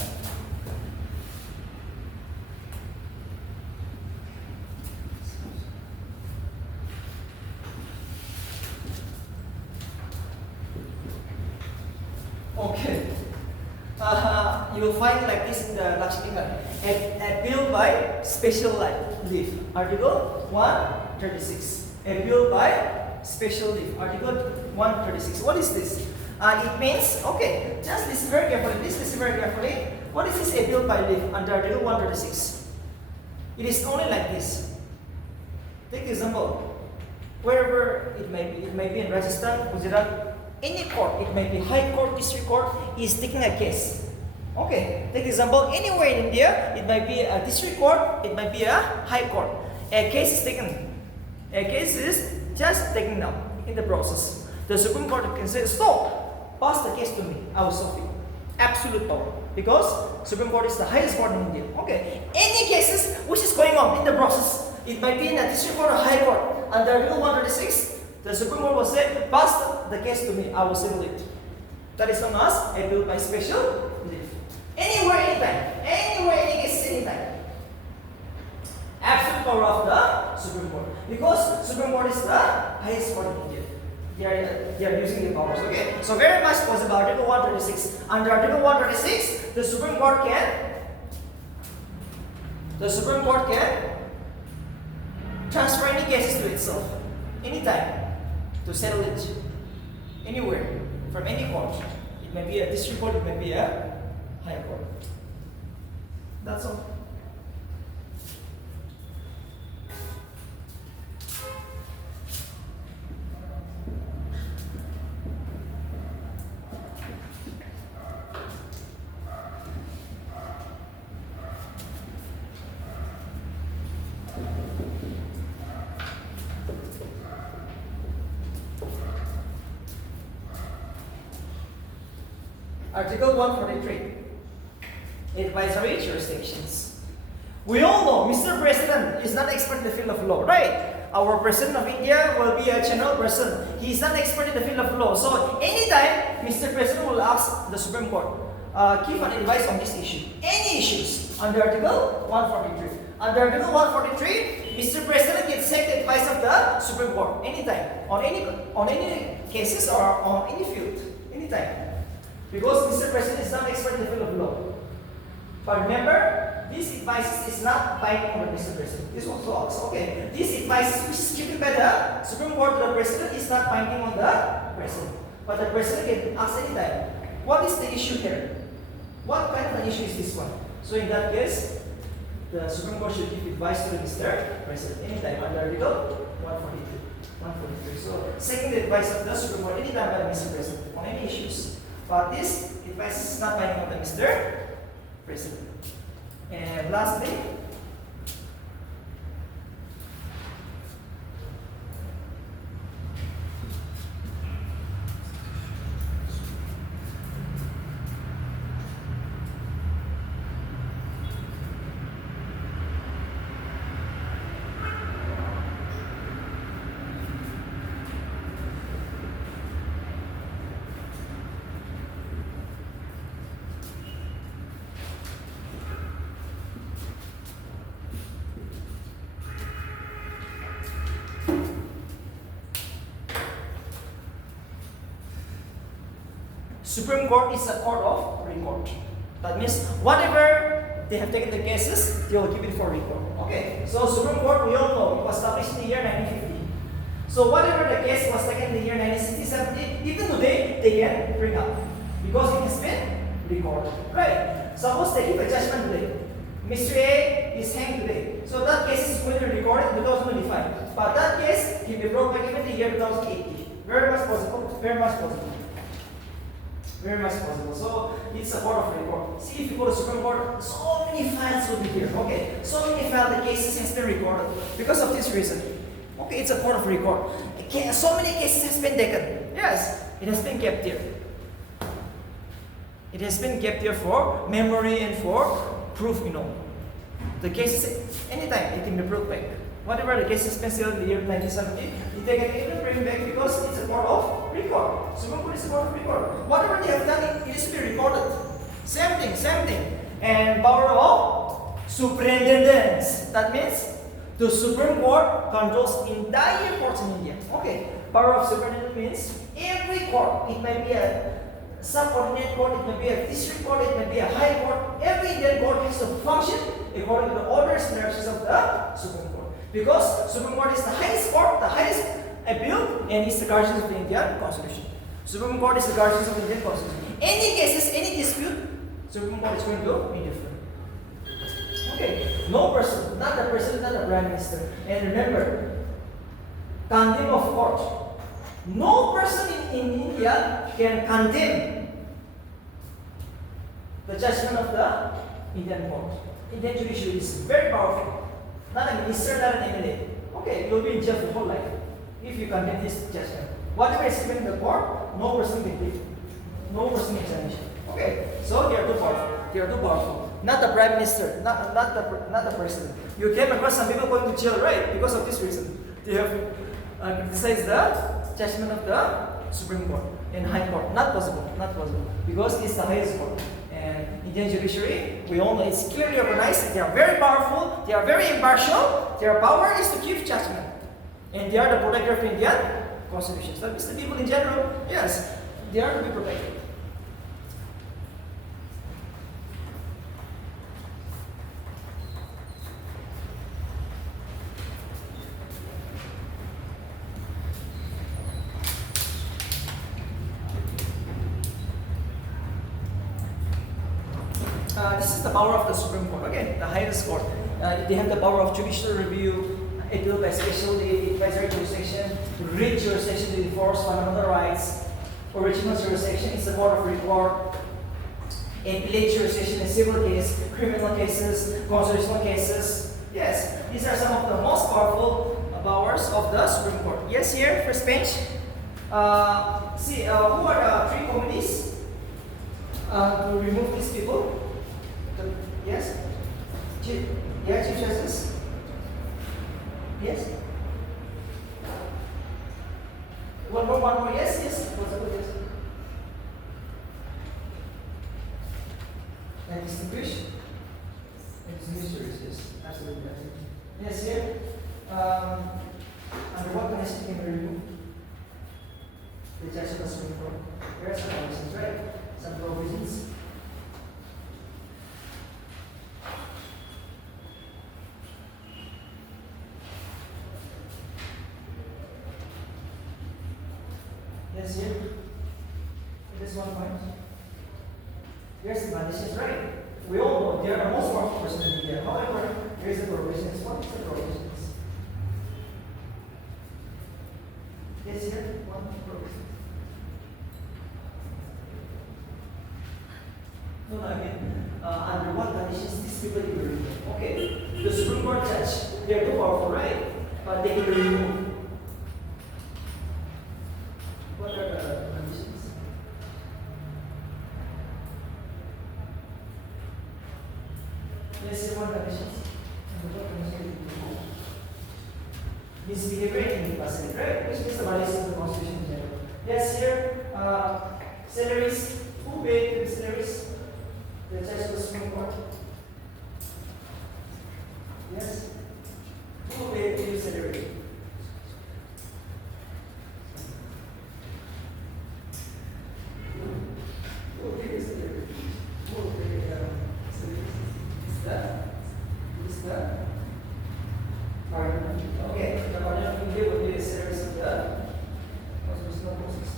okay. You will find like this in the Lakshminga. Appeal by special leave. Article 136. Appeal by special leave. Article 136. What is this? It means, okay, just listen very carefully. Please listen very carefully. What is this appeal by leave under Article 136? It is only like this. Take the example. Wherever it may be in Rajasthan, Gujarat, any court, it may be High Court, District Court, is taking a case. Okay, take example, anywhere in India, it might be a District Court, it might be a High Court. A case is taken. A case is just taken now in the process. The Supreme Court can say, stop, pass the case to me, I will solve it. Absolute power. Because Supreme Court is the highest court in India. Okay, any cases which is going on in the process, it might be in a District Court or High Court, under Article 136, the Supreme Court will say, pass the case to me, I will settle it. That is known as appeal by special leave. Anywhere, anytime. Anywhere, any case, anytime. Absolute power of the Supreme Court. Because Supreme Court is the highest court in India. They are using the powers. Okay? So very much possible. Article 136. Under Article 136, the Supreme Court can transfer any cases to itself. Anytime. To settle it. Anywhere. From any court. It It may be a district court, it may be a higher court. That's all. Article 143, advisory jurisdictions. We all know Mr. President is not expert in the field of law, right? Our President of India will be a general person. He is not expert in the field of law. So anytime Mr. President will ask the Supreme Court, give an advice on this issue. Any issues under Article 143. Under Article 143, Mr. President can take the advice of the Supreme Court anytime, on any cases or on any field, anytime. Because Mr. President is not expert in the field of law. But remember, this advice is not binding on Mr. President. This was false. Okay. This advice which is given by the Supreme Court to the President is not binding on the President. But the President can ask anytime, what is the issue here? What kind of an issue is this one? So in that case, the Supreme Court should give advice to the Mr. President anytime under Article 143. So seeking the advice of the Supreme Court anytime by the Mr. President on any issues. But this advice is not binding on the Mr. President. And lastly, Supreme Court is a court of record. That means whatever they have taken the cases, they will give it for record. Okay. So Supreme Court, we all know, it was established in the year 1950. So whatever the case was taken in the year 1960, 70, even today, they can bring up. Because it has been recorded. Right? Suppose they give a judgment today. Mr. A is hanged today. So that case is going to be recorded in 2025. But that case can be brought back even in the year 2080. Very much possible. Very much possible. Very much possible. So it's a court of record. See, if you go to Supreme Court, so many files will be here. Okay, so many files, the cases has been recorded because of this reason. Okay, it's a court of record. So many cases has been taken. Yes, it has been kept here. It has been kept here for memory and for proof. The cases anytime it can be brought back. Whatever the case has been sealed in the year 1970, they can even bring back because it's a court of record. Supreme Court is a court of record. Whatever they have done, it is to be recorded. Same thing. And power of superintendence. That means the Supreme Court controls entire courts in India. Okay. Power of superintendence means every court. It may be a subordinate court, it may be a district court, it may be a high court. Every Indian court has to function according to the orders and directions of the Supreme Court. Because Supreme Court is the highest court, the highest appeal, and is the guardian of the Indian Constitution. Supreme Court is the guardian of the Indian Constitution. Any cases, any dispute, Supreme Court is going to interfere. Okay, no person, not the president, not the prime minister. And remember, condemn of court. No person in India can condemn the judgment of the Indian court. Indian judiciary is very powerful. Not a minister, not an MLA. Okay, you'll be in jail for whole life if you condemn this judgment. Whatever is given in the court, no person can take. No person can challenge. Okay, so they are too powerful. They are too powerful. Not the prime minister, not the president. You came across some people going to jail, right? Because of this reason, they have criticized the judgment of the Supreme Court and High Court. Not possible. Because it's the highest court. And Indian judiciary, we all know it's clearly organized. They are very powerful. They are very impartial. Their power is to give judgment. And they are the protector of Indian Constitution. That means the people in general, yes, they are to be protected. This is the power of the Supreme Court, okay? The highest court. They have the power of judicial review, appeal by specialty, advisory jurisdiction, writ jurisdiction to enforce fundamental rights, original jurisdiction is the court of record, appellate jurisdiction in civil case, criminal cases, constitutional cases. Yes, these are some of the most powerful powers of the Supreme Court. Yes, here, first page. See, who are the three committees to remove these people? Yes? Chief Justice? Yes? One more. Yes. What's up with this? And distinguish juries, yes. Absolutely. Yes, here. Under what condition can we remove the judge of the Supreme Court? There are some provisions, right? Some provisions. Yes, here. This one point. Here's the conditions, right? We all know they are the most powerful person in India. However, here's the provisions. What is the provisions? Yes, here. One provision. No, again. Under what conditions these people can be removed? Okay. The Supreme Court judge, they are too powerful, right? But they can be removed. What are the conditions? Yes, here one conditions. And what conditions? Misbehavior and incapacity, right? Which is the violation of the Constitution in general. Yes, here, salaries. Who paid the salaries? The judge of the Supreme Court. Yes. Who paid the salary? Okay, the Parliament of India will be the service of the constitutional process.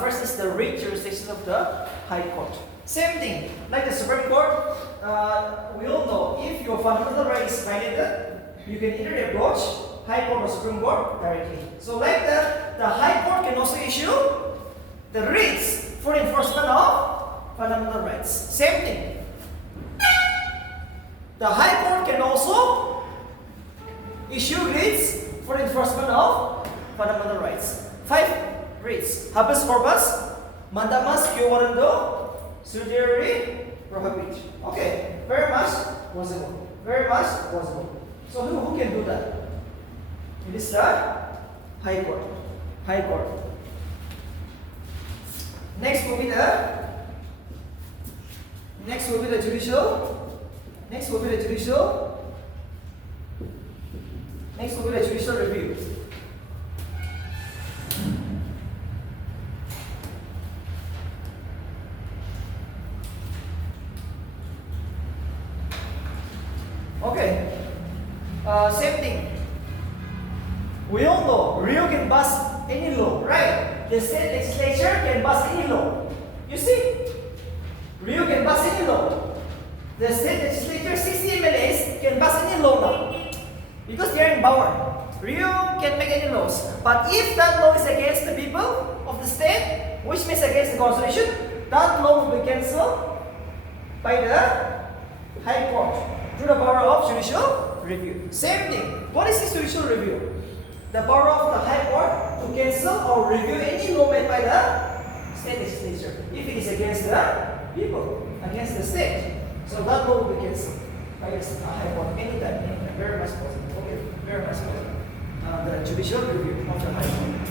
First is the writ jurisdiction of the High Court. Same thing, like the Supreme Court, we all know if your fundamental right is violated, you can either approach High Court or Supreme Court directly. So like that, the High Court can also issue the writs for enforcement of fundamental rights. Same thing. The High Court can also issue writs for enforcement of fundamental rights. 5 writs: habeas corpus, mandamus quo warranto, judiciary prohibit. Okay, very much possible. Very much possible. So who can do that? It is the High Court. High Court. Next will be the judicial. Next will be the judicial review. Okay. Same thing. We all know Rio can pass any law, right? The state legislature can pass any law. You see? Rio can pass any law. The state legislature, 60 MLAs can pass any law now. Because they are in power. Rio can make any laws. But if that law is against the people of the state, which means against the constitution, that law will be cancelled by the High Court through the power of judicial review. Same thing. What is this judicial review? The power of the High Court to cancel or review any law made by the state legislature if it is against the people, against the state. So that law will be cancelled by the High Court anytime. Very much possible. Okay, very much possible. The judicial review of the High Court.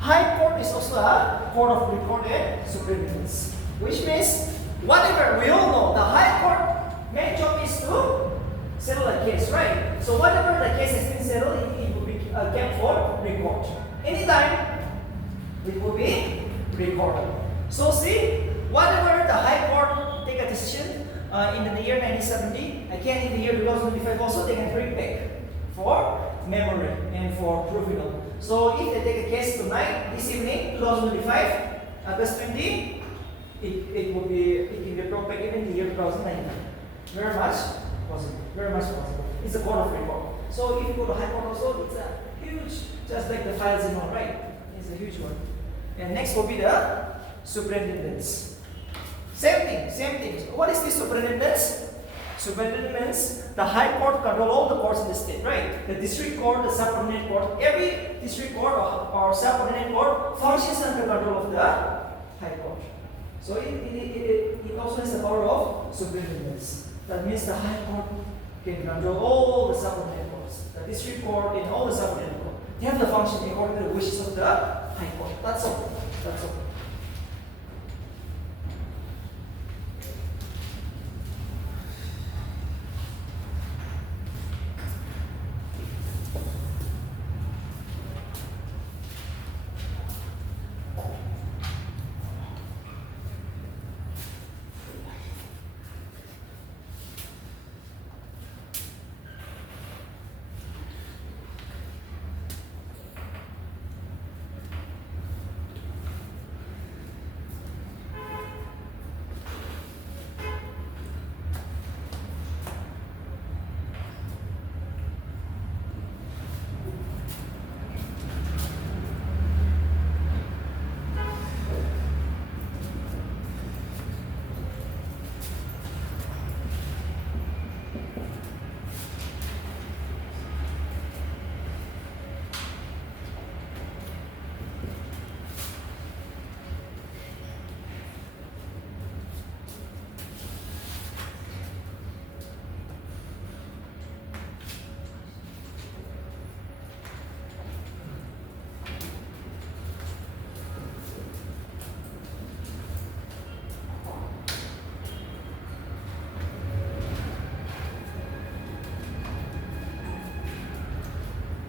High Court is also a court of record and superintendence, which means whatever we all know, the High Court main job is to settle a case, right? So whatever the case has been settled, it will be kept for record. Anytime, it will be recorded. So see, whatever the High Court take a decision in the year 1970, again in the year 2025 also, they can bring back for memory and for proof. So if they take a case tonight, this evening, 2025, August 20, it can be brought back even in the year 2019. Very much possible. Very much possible. It's a court of record. So if you go to High Court also, it's a huge, just like the files and all, right? It's a huge one. And next will be the superintendence. Same thing. So what is this superintendence? Superintendence, the High Court control all the courts in the state, right? The district court, the subordinate court, every district court or subordinate court functions under control of the High Court. So it also has the power of superintendence. That means the High Court can control all the subordinate courts, the district court and all the subordinate courts. They have the function according to the wishes of the High Court. That's all. That's all.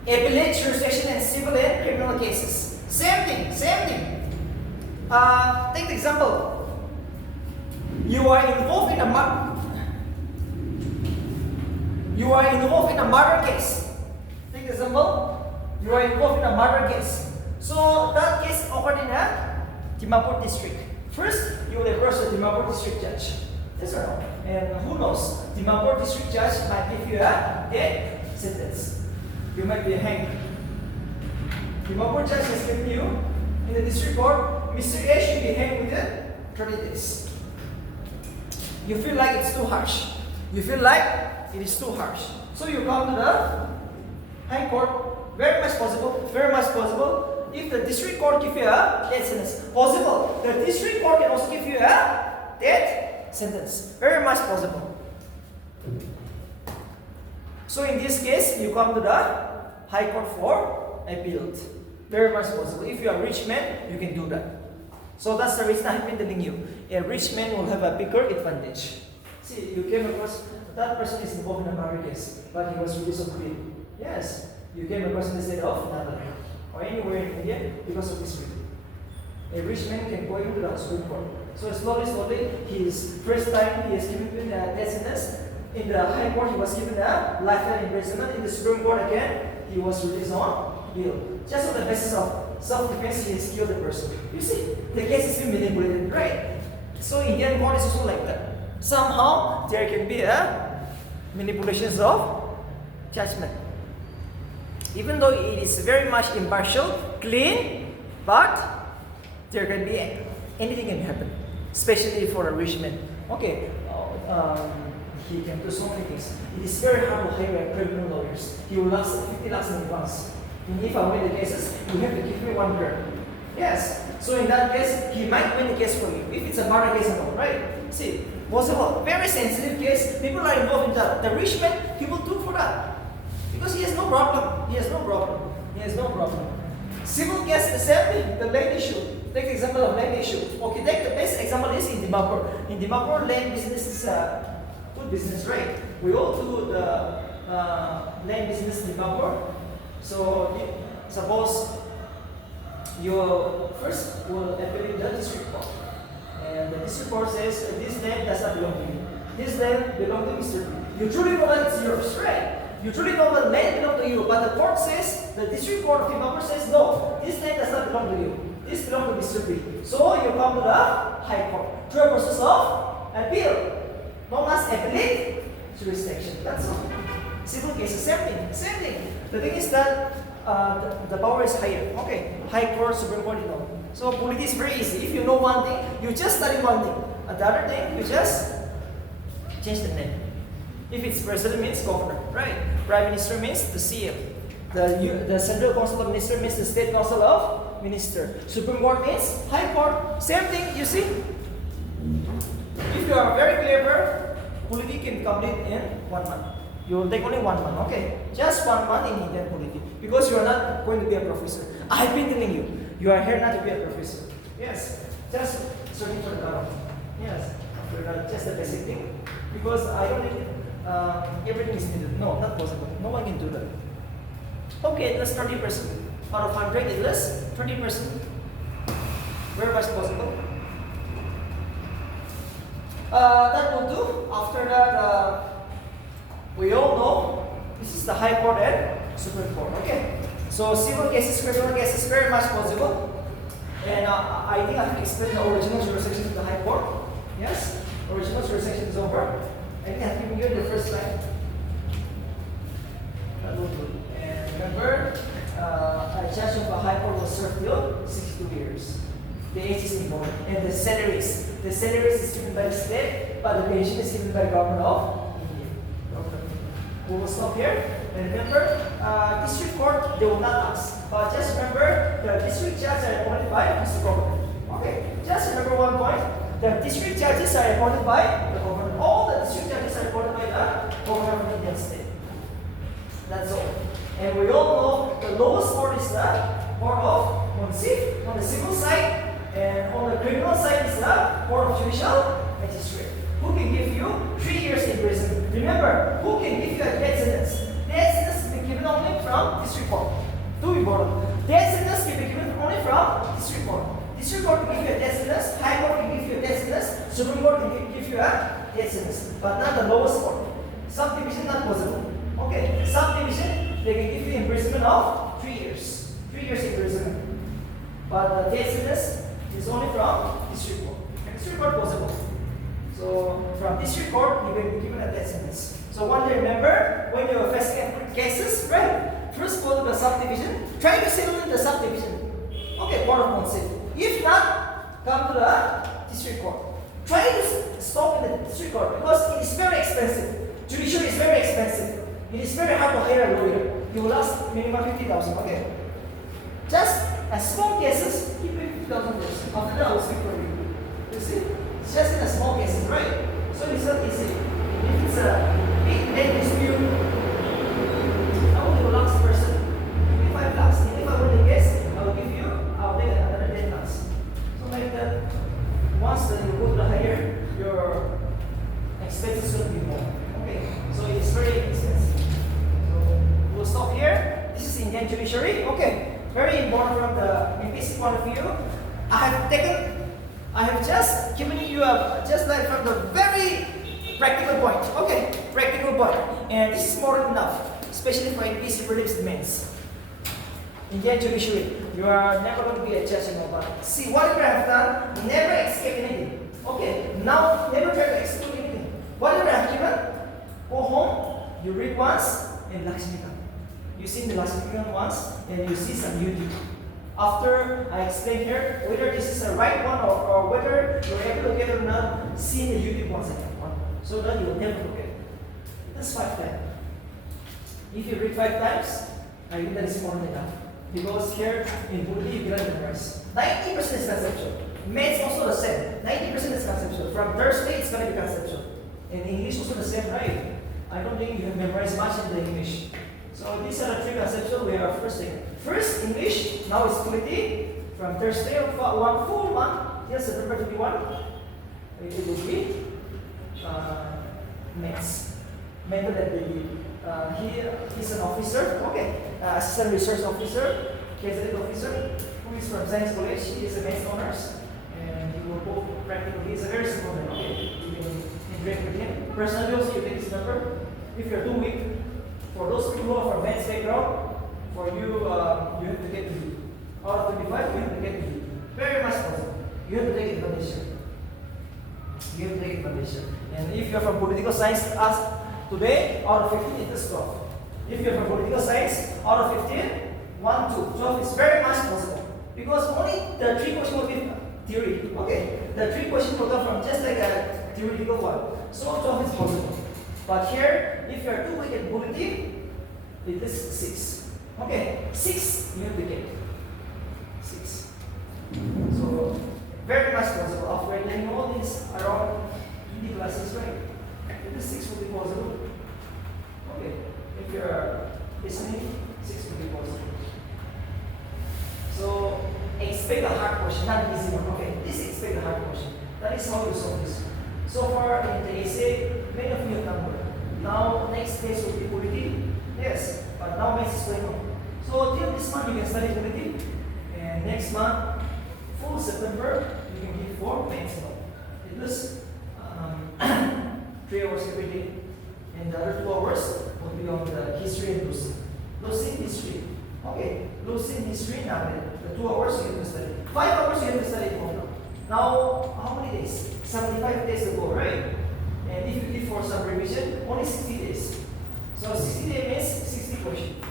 Appellate jurisdiction and civil and criminal cases. Same thing. Take the example. You are involved in a murder case. Take the example. You are involved in a murder case. So that case occurred in a Dimapur district. First, you will approach the Dimapur district judge. Yes or no? And who knows? Dimapur district judge might give you a death sentence. You might be hanged. Dimapur judge has given you in the district court, Mr. A should be hanged within 30 days. You feel like it's too harsh. You feel like it is too harsh. So you come to the High Court. Very much possible. Very much possible. If the district court give you a death sentence, possible. The district court can also give you a death sentence. Very much possible. So in this case, you come to the High Court for appeal. Very much possible. If you are a rich man, you can do that. So that's the reason I've been telling you. A rich man will have a bigger advantage. See, you came across that person is involved in a murder case, but he was released on bail. Yes, you came across in the state of Netherlands or anywhere in India because of this reason. A rich man can go into the Supreme Court. So slowly, his first time he is given a death sentence. In the High Court, he was given a lifetime imprisonment. In the Supreme Court again, he was released on bail. Just on the basis of self-defense, he has killed the person. You see, the case is being manipulated, right? So Indian court is also like that. Somehow there can be a manipulations of judgment. Even though it is very much impartial, clean, but there can be anything can happen, especially for a rich man. Okay, he can do so many things. It is very hard to hire criminal lawyers. He will ask 50 lakhs in advance. And if I win the cases, you have to give me 1 crore. Yes. So in that case, he might win the case for you. If it's a murder case and all, right? See, possible. Very sensitive case. People are involved in that. The rich man, he will do for that. Because he has no problem. He has no problem. He has no problem. Civil case, the same thing. The land issue. Take the example of land issue. Okay, take the best example is in Dimapur. In Dimapur, land business is good business, right? We all do the land business in Dimapur. So suppose you first will appeal in the district court, and the district court says this land does not belong to you. This land belongs to Mr. B. You truly know that it's yours, right? You truly know the land belongs to you, but the court says, the district court of Dimapur says, no, this land does not belong to you. This belongs to Mr. B. So you come to the High Court through a process of appeal, known as appellate jurisdiction. That's all. Civil cases, same thing. The thing is that the power is higher. Okay, High Court, Supreme Court, you know. So polity is very easy. If you know one thing, you just study one thing. And the other thing, you just change the name. If it's president means governor, right? Prime Minister means the CM. The Central Council of Ministers means the State Council of Minister. Supreme Court means High Court. Same thing, you see. If you are very clever, polity can complete in 1 month. You will take only 1 month, okay? Just 1 month in Indian polity. Because you are not going to be a professor. I've been telling you, you are here not to be a professor. Yes, just searching for the government. Yes, just the basic thing. Because I don't need everything is needed. No, not possible. No one can do that. Okay, that's 30%. Out of 100, it is 30%. Very much possible. That will do. After that, we all know this is the High Court and Supreme Court. Okay. So civil cases, criminal cases, very much possible. And I think I have explained the original jurisdiction of the High Court. Yes, original jurisdiction is over. I think I have given you the first line. That will do. And remember, a judge of a High Court will serve till 62 years. The age is important. And the salaries is given by the state, but the pension is given by the government of India. We will stop here. And remember, district court, they will not ask. But just remember, the district judges are appointed by Mr. Governor. Okay, just remember one point. The district judges are appointed by the governor. All the district judges are appointed by the governor of the Indian state. That's all. And we all know the lowest court is the court of Munsif on the civil side. And on the criminal side is the Court of Judicial Magistrate, who can give you 3 years in prison. Remember, who can give you a death sentence? Death sentence can be given only from district court. Do important. Death sentence can be given only from district court. District court can give you a death sentence. High court can give you a death sentence. Supreme Court can give you a death sentence, but not the lowest court. Subdivision not possible. Okay, subdivision they can give you imprisonment of 3 years. 3 years imprisonment. But the death sentence is only from district court. District court possible. So from district court, you will be given a death sentence. So one day remember, when you are facing cases, right? First go to the subdivision. Try to settle in the subdivision. Okay, court of Munsif. If not, come to the district court. Try to stop in the district court because it is very expensive. Judiciary is very expensive. It is very hard to hire a lawyer. You will ask minimum 50,000. Okay. Just a small cases, keep it 50,000 first. After that, I will speak for you. You see? It's just in a small cases, right? So it's not easy. If it's a big land dispute, I will give a lakhs person. Give me 5 lakhs. And if I win the case, I'll take another 10 lakhs. So like that, once that you go to the higher, your expenses will be more. Okay, so it is very expensive. So we'll stop here. This is Indian judiciary. Okay, very important from the MPC point of view. I have just given you just like from the very practical point. Okay, practical point. And this is more than enough, especially for MPC prelims demands. Indian judiciary, you are never going to be a judge in Nobel. See, whatever I have done, never escape anything. Okay, now never try to exclude anything. Whatever I have given, go home, you read once, and Lakshmi come. You see the Lakshmi come once, and you see some YouTube. After I explain here whether this is the right one or whether you're able to get it or not, see the YouTube once again. So that you will never forget. That's 5 times. If you read 5 times, I think that is more than enough. Because here in Buddhi you cannot memorize. 90% is conceptual. Maths also the same. 90% is conceptual. From Thursday it's going to be conceptual. And English also the same, right? I don't think you have memorized much in the English. So these are the 3 conceptual we are first taking. First English, now it's Polity. From Thursday of 1 full month till September 21, it will be Maths. Method that he is an officer, okay, assistant research officer, cadet officer, who is from Science College. He is a maths honors, and he will go practical. He is a very simple man, okay. You can interact with him. Personally, also you take his number. If you are too weak, for those people who are from maths background, for you, you have to get to D. Out of 25, you have to get to D. Very much possible. You have to take it foundation. You have to take it foundation. And if you are from political science, ask today, out of 15, it is 12. If you are from political science, out of 15, 1, 2, 12 is very much possible. Because only the 3 questions will be theory. Okay, the 3 questions will come from just like a theoretical one. So 12 is possible. But here, if you are too weak at polity, it is 6. Okay, 6 you have to get. 6. So very much possible. After getting all these around 20 classes, right? The 6 will be possible. Okay, if you are listening, 6 will be possible. So expect a hard question, not an easy one. Okay, this expect a hard question. That is how you solve this. So far in the essay, many of you have done well. Now next phase will be polity. Yes, but now maths is going on. So till this month you can study polity, and next month, full September, you can give 4 maths. It is 3 hours every day, and the other 2 hours will be on the history and Lucin. Lucin history. Okay, Lucin history now. The 2 hours you have to study. 5 hours you have to study for now. How many days? 75 days to go, right? And if you give for some revision, only 60 days. So 60 days means 60 questions.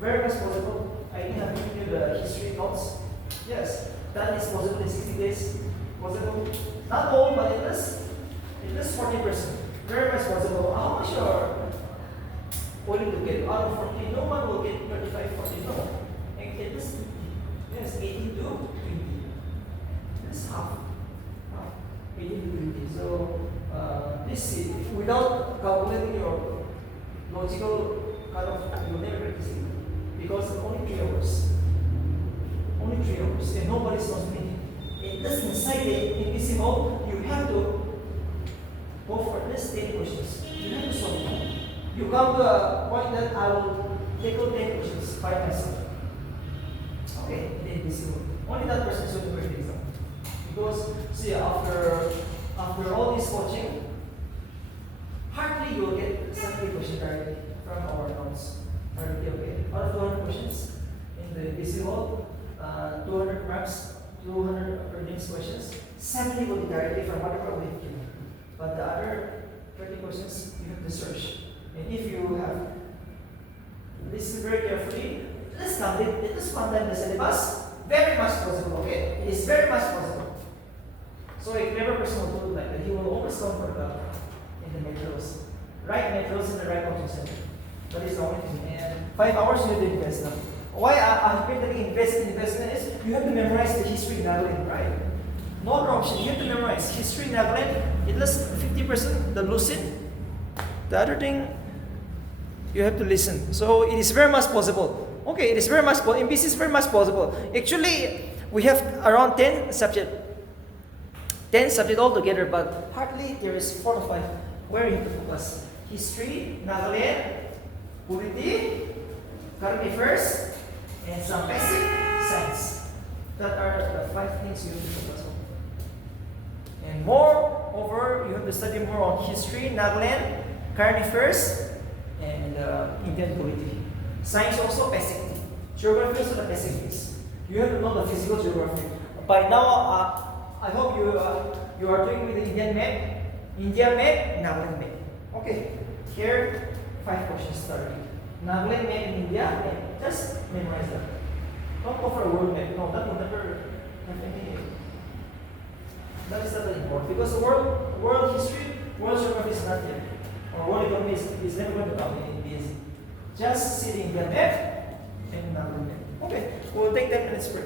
Very much possible. I think I've given you the history notes. Yes, that is possible in 60 days. Possible. Not all, but at least 40%. Very much possible. How much you are willing to get? Out of 40, no one will get 35, 40. No. And at least 50. Yes, 18 to 20. That's half. 18 to 20. So this is without calculating your logical kind of, you'll never practice it. Because only 3 hours. Only 3 hours. And nobody's not meeting. It does inside the invisible, you have to go for at least 10 questions. You have to solve it. You come to a point that I will tackle 10 questions by myself. Okay, the invisible. Only that person is going to break the exam. Because see, after all this coaching, hardly you will get 70 questions directly from our notes. Okay. Out of 200 questions in the invisible, 200 marks, 200 prelims questions, 70 will be directly from whatever we have given. But the other 30 questions you have to search. And if you have listened very carefully, let's complete the syllabus. Very much possible. Okay, it is very much possible. So a clever person will do it like that. He will always come for the in the metros. Right metros in the right coaching center. That is the only thing. And 5 hours you have to invest now. Why I think that investment is you have to memorize the history in Nagaland, right? No other option. You have to memorize history in Nagaland. At least 50% the lucid. The other thing you have to listen. So it is very much possible. Okay, it is very much possible. In BC is very much possible. Actually, we have around 10 subjects. 10 subjects altogether, but hardly there is 4 to 5 where you have to focus. History, Nagaland, polity, current affairs, and some basic science. That are the 5 things you have to focus on. And moreover, you have to study more on history, Nagaland, current affairs, and Indian polity. Science also basic. Geography also the basic things. You have to know the physical geography. By now, I hope you are doing with the Indian map, India map, Nagaland map. Okay, here 5 questions starting. Nagaland map in India map. Just memorize that. Don't go for a world map. No, that will never have any. That is not important because the world history, world geography is not there. Or world economy is never going to come in this. Just see the Indian map and Nagaland map. Okay, we'll take 10 minutes break.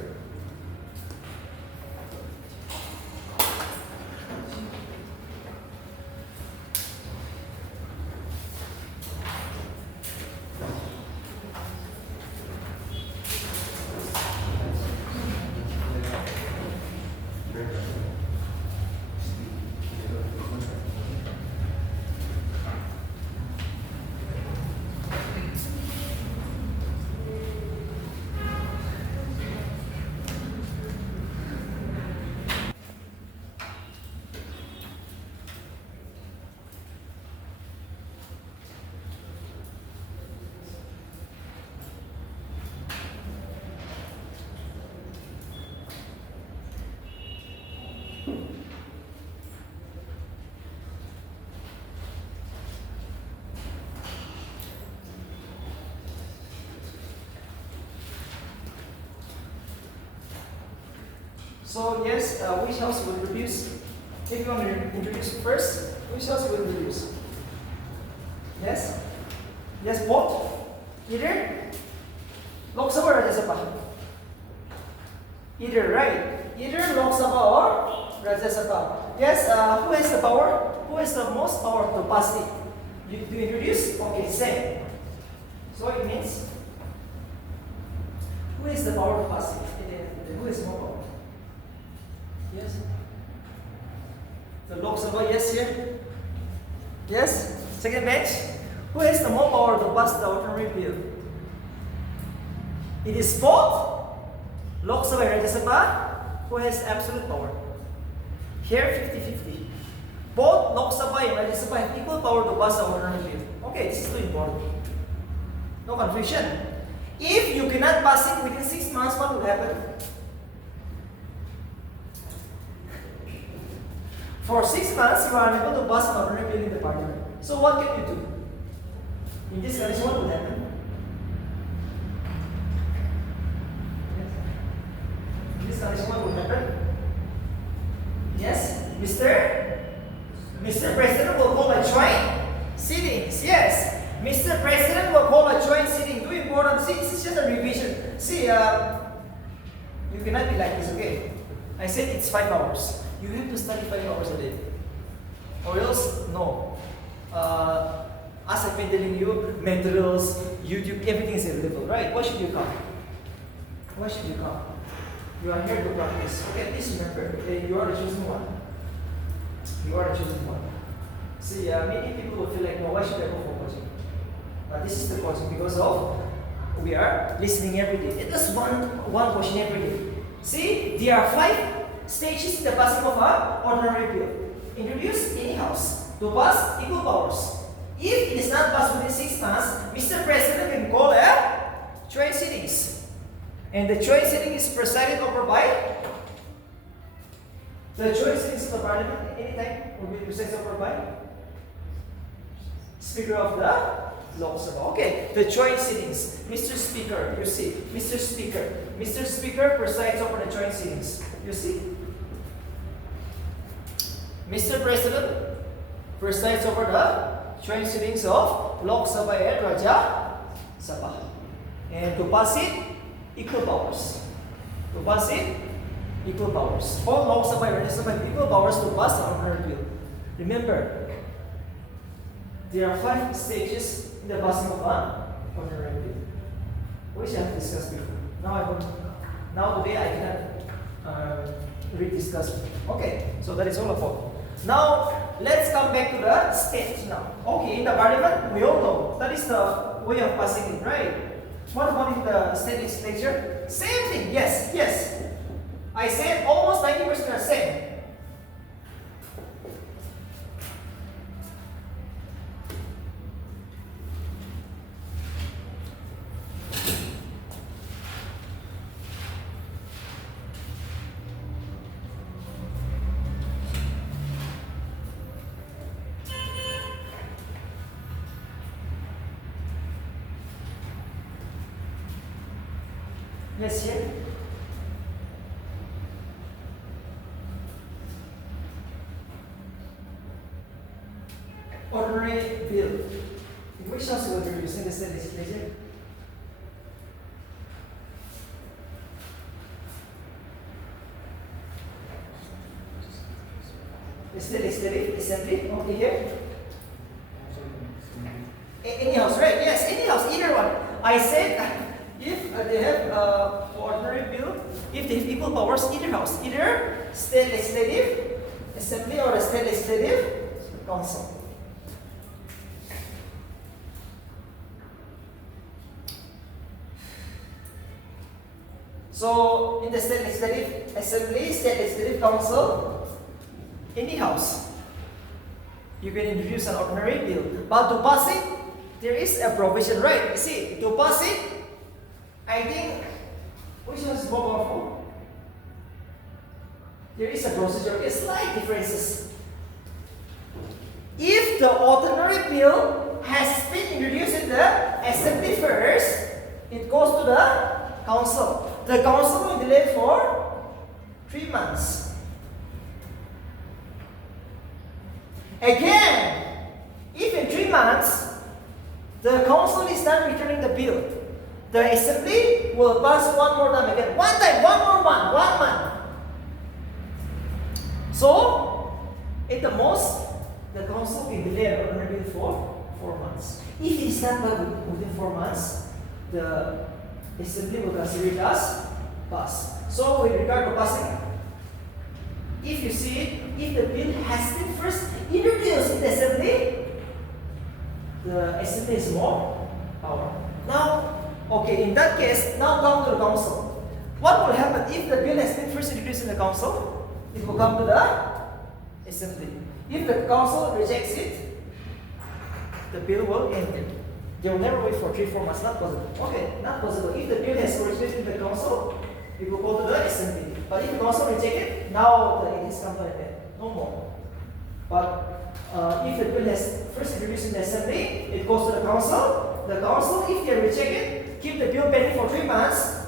So yes, which house will introduce? If you want to introduce first, which house will introduce? Yes? Yes, both? Either? Lok Sabha or Rajya Sabha? Either, right? Either Lok Sabha or Rajya Sabha. Yes, who has the power? Who has the most power to pass it? You introduce? Okay, same. So it means, who has the power to pass it? Who has more power? Yes. The Lok Sabha, yes here. Yes. Second bench. Who has the more power to pass the ordinary bill? It is both Lok Sabha and Rajya Sabha who has absolute power. Here 50-50. Both Lok Sabha and Rajya Sabha have equal power to pass the ordinary bill. Okay, this is too important. No confusion. If you cannot pass it within 6 months, what will happen? For 6 months, you are unable to pass an ordinary bill in the parliament. So what can you do? In this condition, what will happen? In this condition, what will happen? Yes, Mr. President will call a joint sittings. Yes, Mr. President will call a joint sitting. Too important. See, this is just a revision. See, you cannot be like this, okay? I said it's 5 hours. You have to study 5 hours a day. Or else, no. As I've been telling you, materials, YouTube, everything is available, right? Why should you come? Why should you come? You are here to practice. Okay, please remember, you are the chosen one. You are the chosen one. See, many people will feel like, no, why should I go for coaching? This is the coaching because of we are listening every day. It is one question every day. See, there are 5 stages in the passing of an ordinary bill. Introduce any house to pass equal powers. If it is not passed within 6 months, Mr. President can call a joint sittings. And the joint sitting is presided over by the joint sittings of the parliament anytime will be presided over by Speaker of the Lok Sabha. Okay, the joint sittings. Mr. Speaker, you see. Mr. Speaker. Mr. Speaker presides over the joint sittings. You see? Mr. President presides over the joint sittings of Lok Sabha and Rajya Sabha. And to pass it, equal powers. To pass it, equal powers. All Lok Sabha and Rajya Sabha have equal powers to pass the ordinary bill. Remember, there are 5 stages in the passing of an ordinary bill, which I have discussed before. Now today I cannot rediscuss. Okay, so that is all about. Now let's come back to the stage now. Okay, in the parliament we all know that is the way of passing it, right? What about in the state legislature? Same thing. Yes, yes. I said almost 90% are same. Yes, yeah. Ordinary bill. In which house will be using the state legislature? The state legislative assembly. Okay, here. Any house, right? Yes, any house, either one. I said. If they have ordinary bill, if they have equal powers, either house, either state legislative assembly or the state legislative council. So in the state legislative assembly, state legislative council, any house, you can introduce an ordinary bill. But to pass it, there is a provision, right? You see, to pass it, I think which one is more powerful? There is a procedure, a slight differences. If the ordinary bill has been introduced in the assembly first, it goes to the council. The council will delay for 3 months. Again, if in 3 months the council is not returning the bill, the assembly will pass one more time again. One time, one more month, 1 month. So, at the most, the council will delay an ordinary bill for 4 months. If it is not done within 4 months, the assembly will consider it as passed. So, with regard to passing, if you see it, if the bill has been first introduced in the assembly is more power. Now, okay, in that case, now come to the council. What will happen if the bill has been first introduced in the council? It will come to the assembly. If the council rejects it, the bill will end it. They will never wait for 3-4 months. Not possible. Okay, not possible. If the bill has originated in the council, it will go to the assembly. But if the council rejects it, now it has come to an end. No more. But if the bill has first introduced in the assembly, it goes to the council. The council, if they reject it, keep the bill pending for 3 months,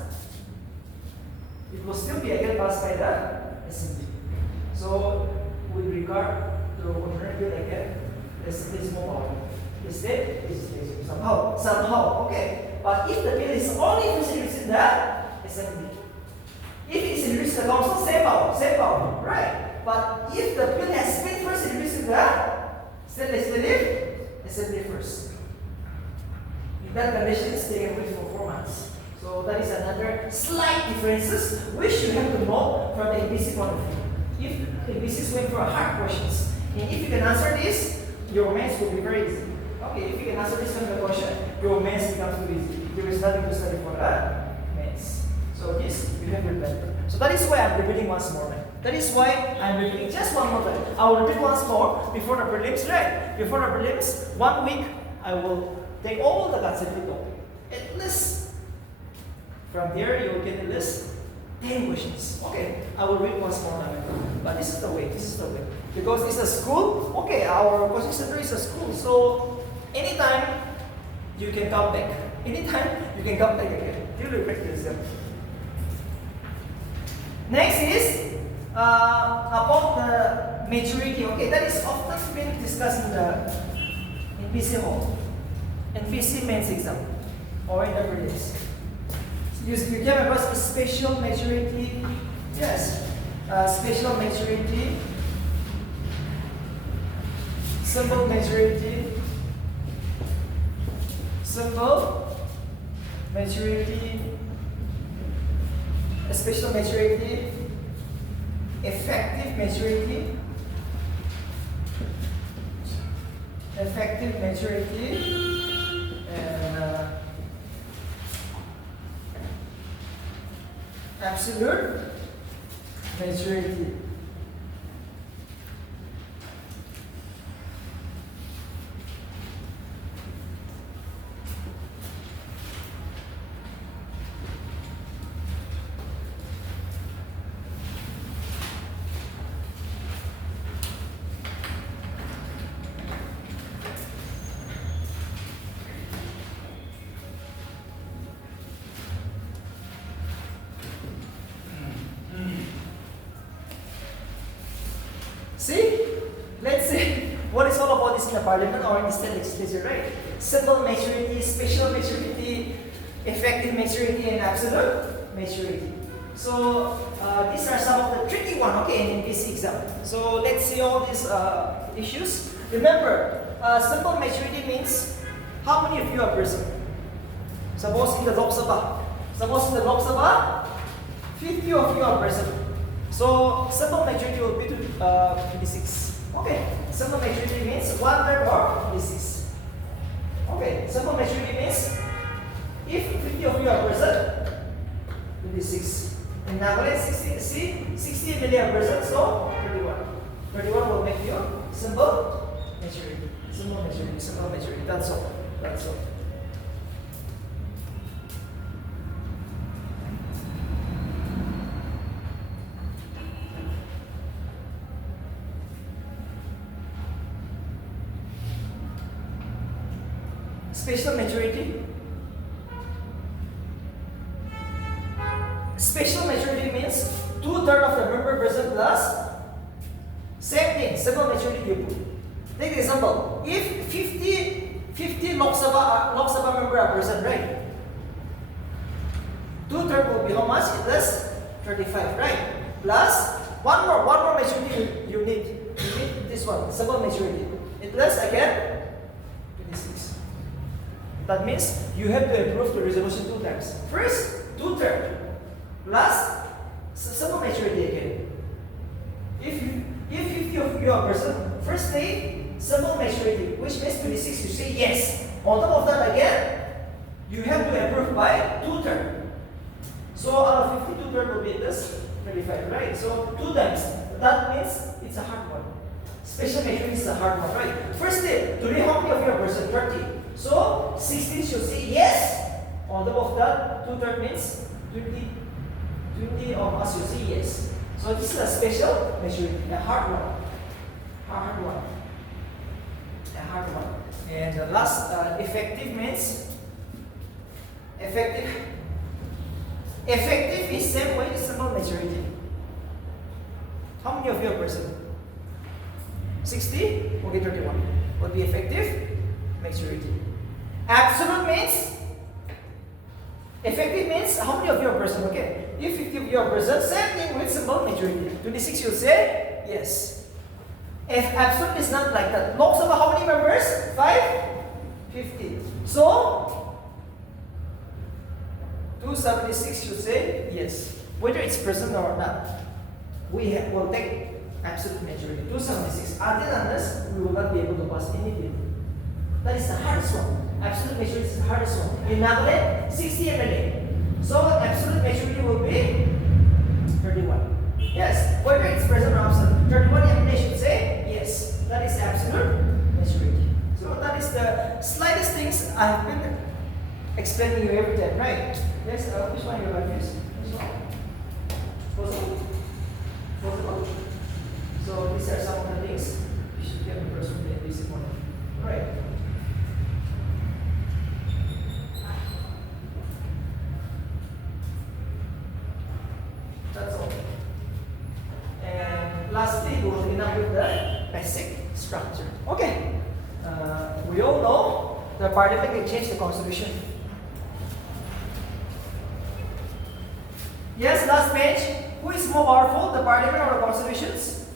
it will still be again passed by the assembly. So, with regard to the ordinary bill again, the assembly is more powerful. The state is somehow, okay. But if the bill is only introduced in the assembly, if it is introduced in the council, same power, right? But if the bill has been first introduced in the state legislative assembly first, in that condition, they can wait for 4 months. So that is another slight differences which you have to know from the ABC point of view. If ABC is going for hard questions, and if you can answer this, your maths will be very easy. Okay, if you can answer this kind of question, your maths becomes too easy. There is nothing to study for that maths. So this you have to remember. So that is why I'm repeating once more. That is why I'm repeating just one more time. I will repeat once more before the prelims, right? Before the prelims, 1 week I will take all the consecutive topic. At least from there you will get at least 10 questions. Okay, I will read once more time. But this is the way, Because it's a school, okay, our coaching center is a school. So anytime you can come back. Anytime you can come back again. You will practice them. Next is about the maturity. Okay, that is often been discussed in PC hall, in PC mains exam, or in the prelims. You came across spatial maturity. Yes, spatial maturity, symbol maturity, symbol maturity, spatial maturity, effective maturity, and absolute maturity. See, let's see what is all about this in the parliament or in the state legislature, right? Symbol maturity, spatial maturity, effective maturity, and absolute maturity. So these are some of the tricky ones, okay, in this exam. So let's see all these issues. Remember, symbol maturity means how many of you are present. Suppose in the Lok Sabha, 50 of you are present. So symbol maturity will be 26. Okay, symbol maturity means 1/3 or 26. Okay, symbol maturity means if 50 of you are present, 26. In Nagaland, 60 million are present, so 31. 31 will make you symbol maturity. Symbol maturity. That's all. Spatial maturity. Spatial maturity means 2/3 of the member present plus same thing, symbol maturity you put. Take the example. If 50 Lok Sabha member are present, right? 2/3 will be how much? It is 35, right? Plus one more maturity you need. You need this one, symbol maturity. It plus again 26. That means you have to approve the resolution 2 times. First, 2/3 plus symbol maturity again. If 50 of you are present, first day symbol maturity, which means 26, you say yes. On top of that again, you have to approve by 2/3. So out of 50, 2/3 will be this 35, right? So 2 times. That means it's a hard one. Spatial maturity is a hard one, right? First day, today how many of you are present? 30. So 16 should say yes. On top of that, 2/3 means 20 of us should say yes. So this is a spatial maturity, a hard one. And the last, effective means effective is same way as symbol maturity. How many of you are present? 60 will be 31. Would be effective maturity. Absolute means effective means how many of you are present? Okay. If 50 of you are present, same thing with symbol maturity. 26 you'll say yes. If absolute is not like that. Lok Sabha, how many members? 550. So 276 should say yes. Whether it's present or not, we will take absolute maturity. 276. Unless we will not be able to pass anything. That is the hardest one. Absolute maturity is the hardest one. In Nagaland, 60 MLA. So absolute maturity will be 31. Yes, whether it's present or absent. 31 MLA should say yes. That is absolute maturity. So that is the slightest things I have been explaining you every time, right? Yes, which one you like this? This one? Possible? So these are some of the things you should get the first one in this morning. Right. That's all. And lastly, we will end up with the We all know the parliament can change the constitution. Yes, last page. Who is more powerful, the parliament or the constitutions?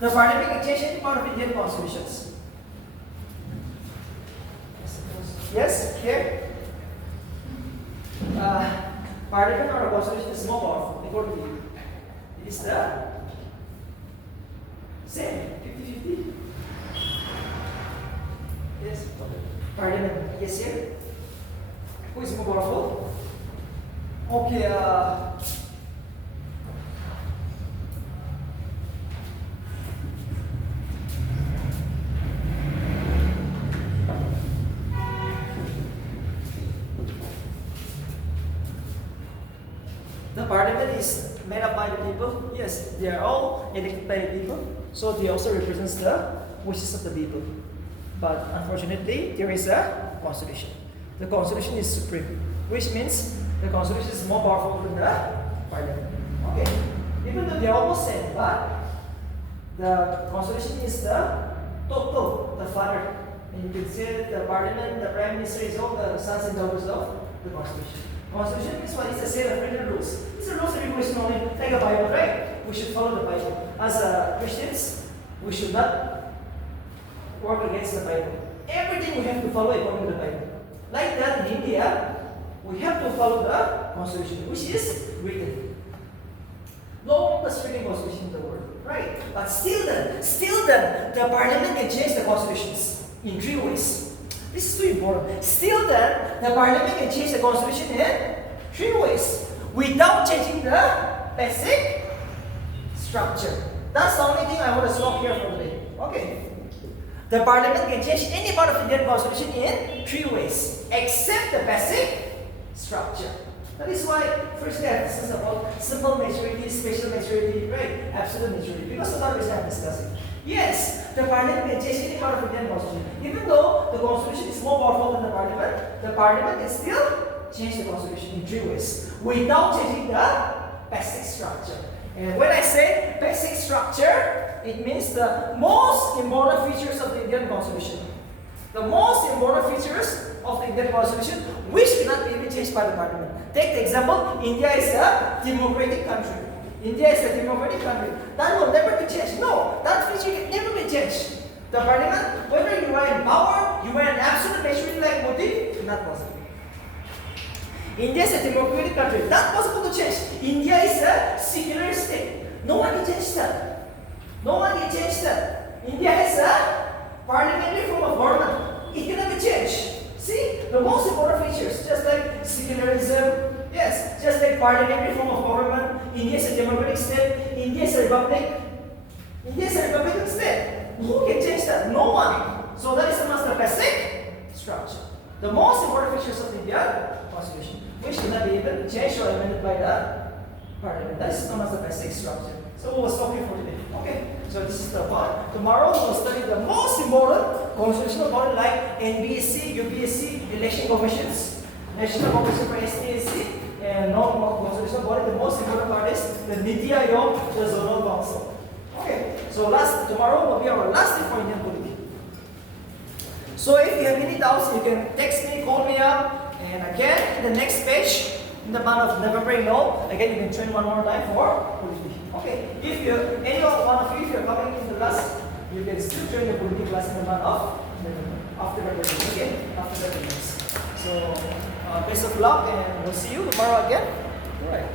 The parliament can change any part of Indian constitutions. Yes, here. Parliament or the constitution is more powerful according to you. It is the same, 50-50. Yes, parliament. Yes, here. Who is more powerful? Okay. The parliament is made up by the people. Yes, they are all elected by the people. So they also represents the wishes of the people. But unfortunately, there is a constitution. The constitution is supreme, which means the constitution is more powerful than the parliament. Okay, even though they are almost same, but the constitution is the total, the father. And you can say that the parliament, the prime minister is all the sons and daughters of the constitution. Constitution is what is a set of written rules. These are rules and regulations only like a Bible, right? We should follow the Bible. As Christians, we should not work against the Bible. Everything we have to follow according to the Bible. Like that in India, we have to follow the constitution, which is written. No longest written constitution in the world, right? But still then, the parliament can change the constitutions in 3 ways. This is too important. Still then, the parliament can change the constitution in 3 ways without changing the basic structure. That's the only thing I want to stop here for today. Okay. The parliament can change any part of Indian constitution in 3 ways, except the basic structure. That is why first we have discussed about simple majority, special majority, right? Absolute majority. Because of that reason I'm discussing. Yes, the parliament can change any part of Indian constitution. Even though the constitution is more powerful than the parliament can still change the constitution in 3 ways without changing the basic structure. And when I say basic structure, it means the most important features of the Indian constitution. The most important features of the Indian constitution which cannot be even changed by the parliament. Take the example, India is a democratic country. India is a democratic country. That will never be changed. No, that feature can never be changed. The parliament, whether you are in power, you are an absolute majority like Modi, not possible. India is a democratic country. Not possible to change. India is a secular state. No one can change that. No one can change that. India has a parliamentary form of government. It cannot be changed. See, the most important features, just like secularism, yes, just like parliamentary form of government. India is a democratic state. India is a republic. India is a republican state. Who can change that? No one. So that is the basic structure. The most important features of Indian constitution, which cannot be even changed or amended by the parliament. That is known as the basic structure. So we'll stop here for today. Okay. So this is the part. Tomorrow we'll study the most important constitutional body like NBSC, UPSC, election commissions, National Commission for STSC, and non-constitutional body. The most important part is the Niti Aayog, the Zonal Council. Okay. So tomorrow will be our last day for Indian polity. So if you have any doubts, you can text me, call me up, and again, in the next page, in the month of November, again, you can train one more time for polity. Okay, if any one of you, if you're coming in the class, you can still join the polity class in the month of November, after the okay, after the So, best of luck, and we'll see you tomorrow again. All right.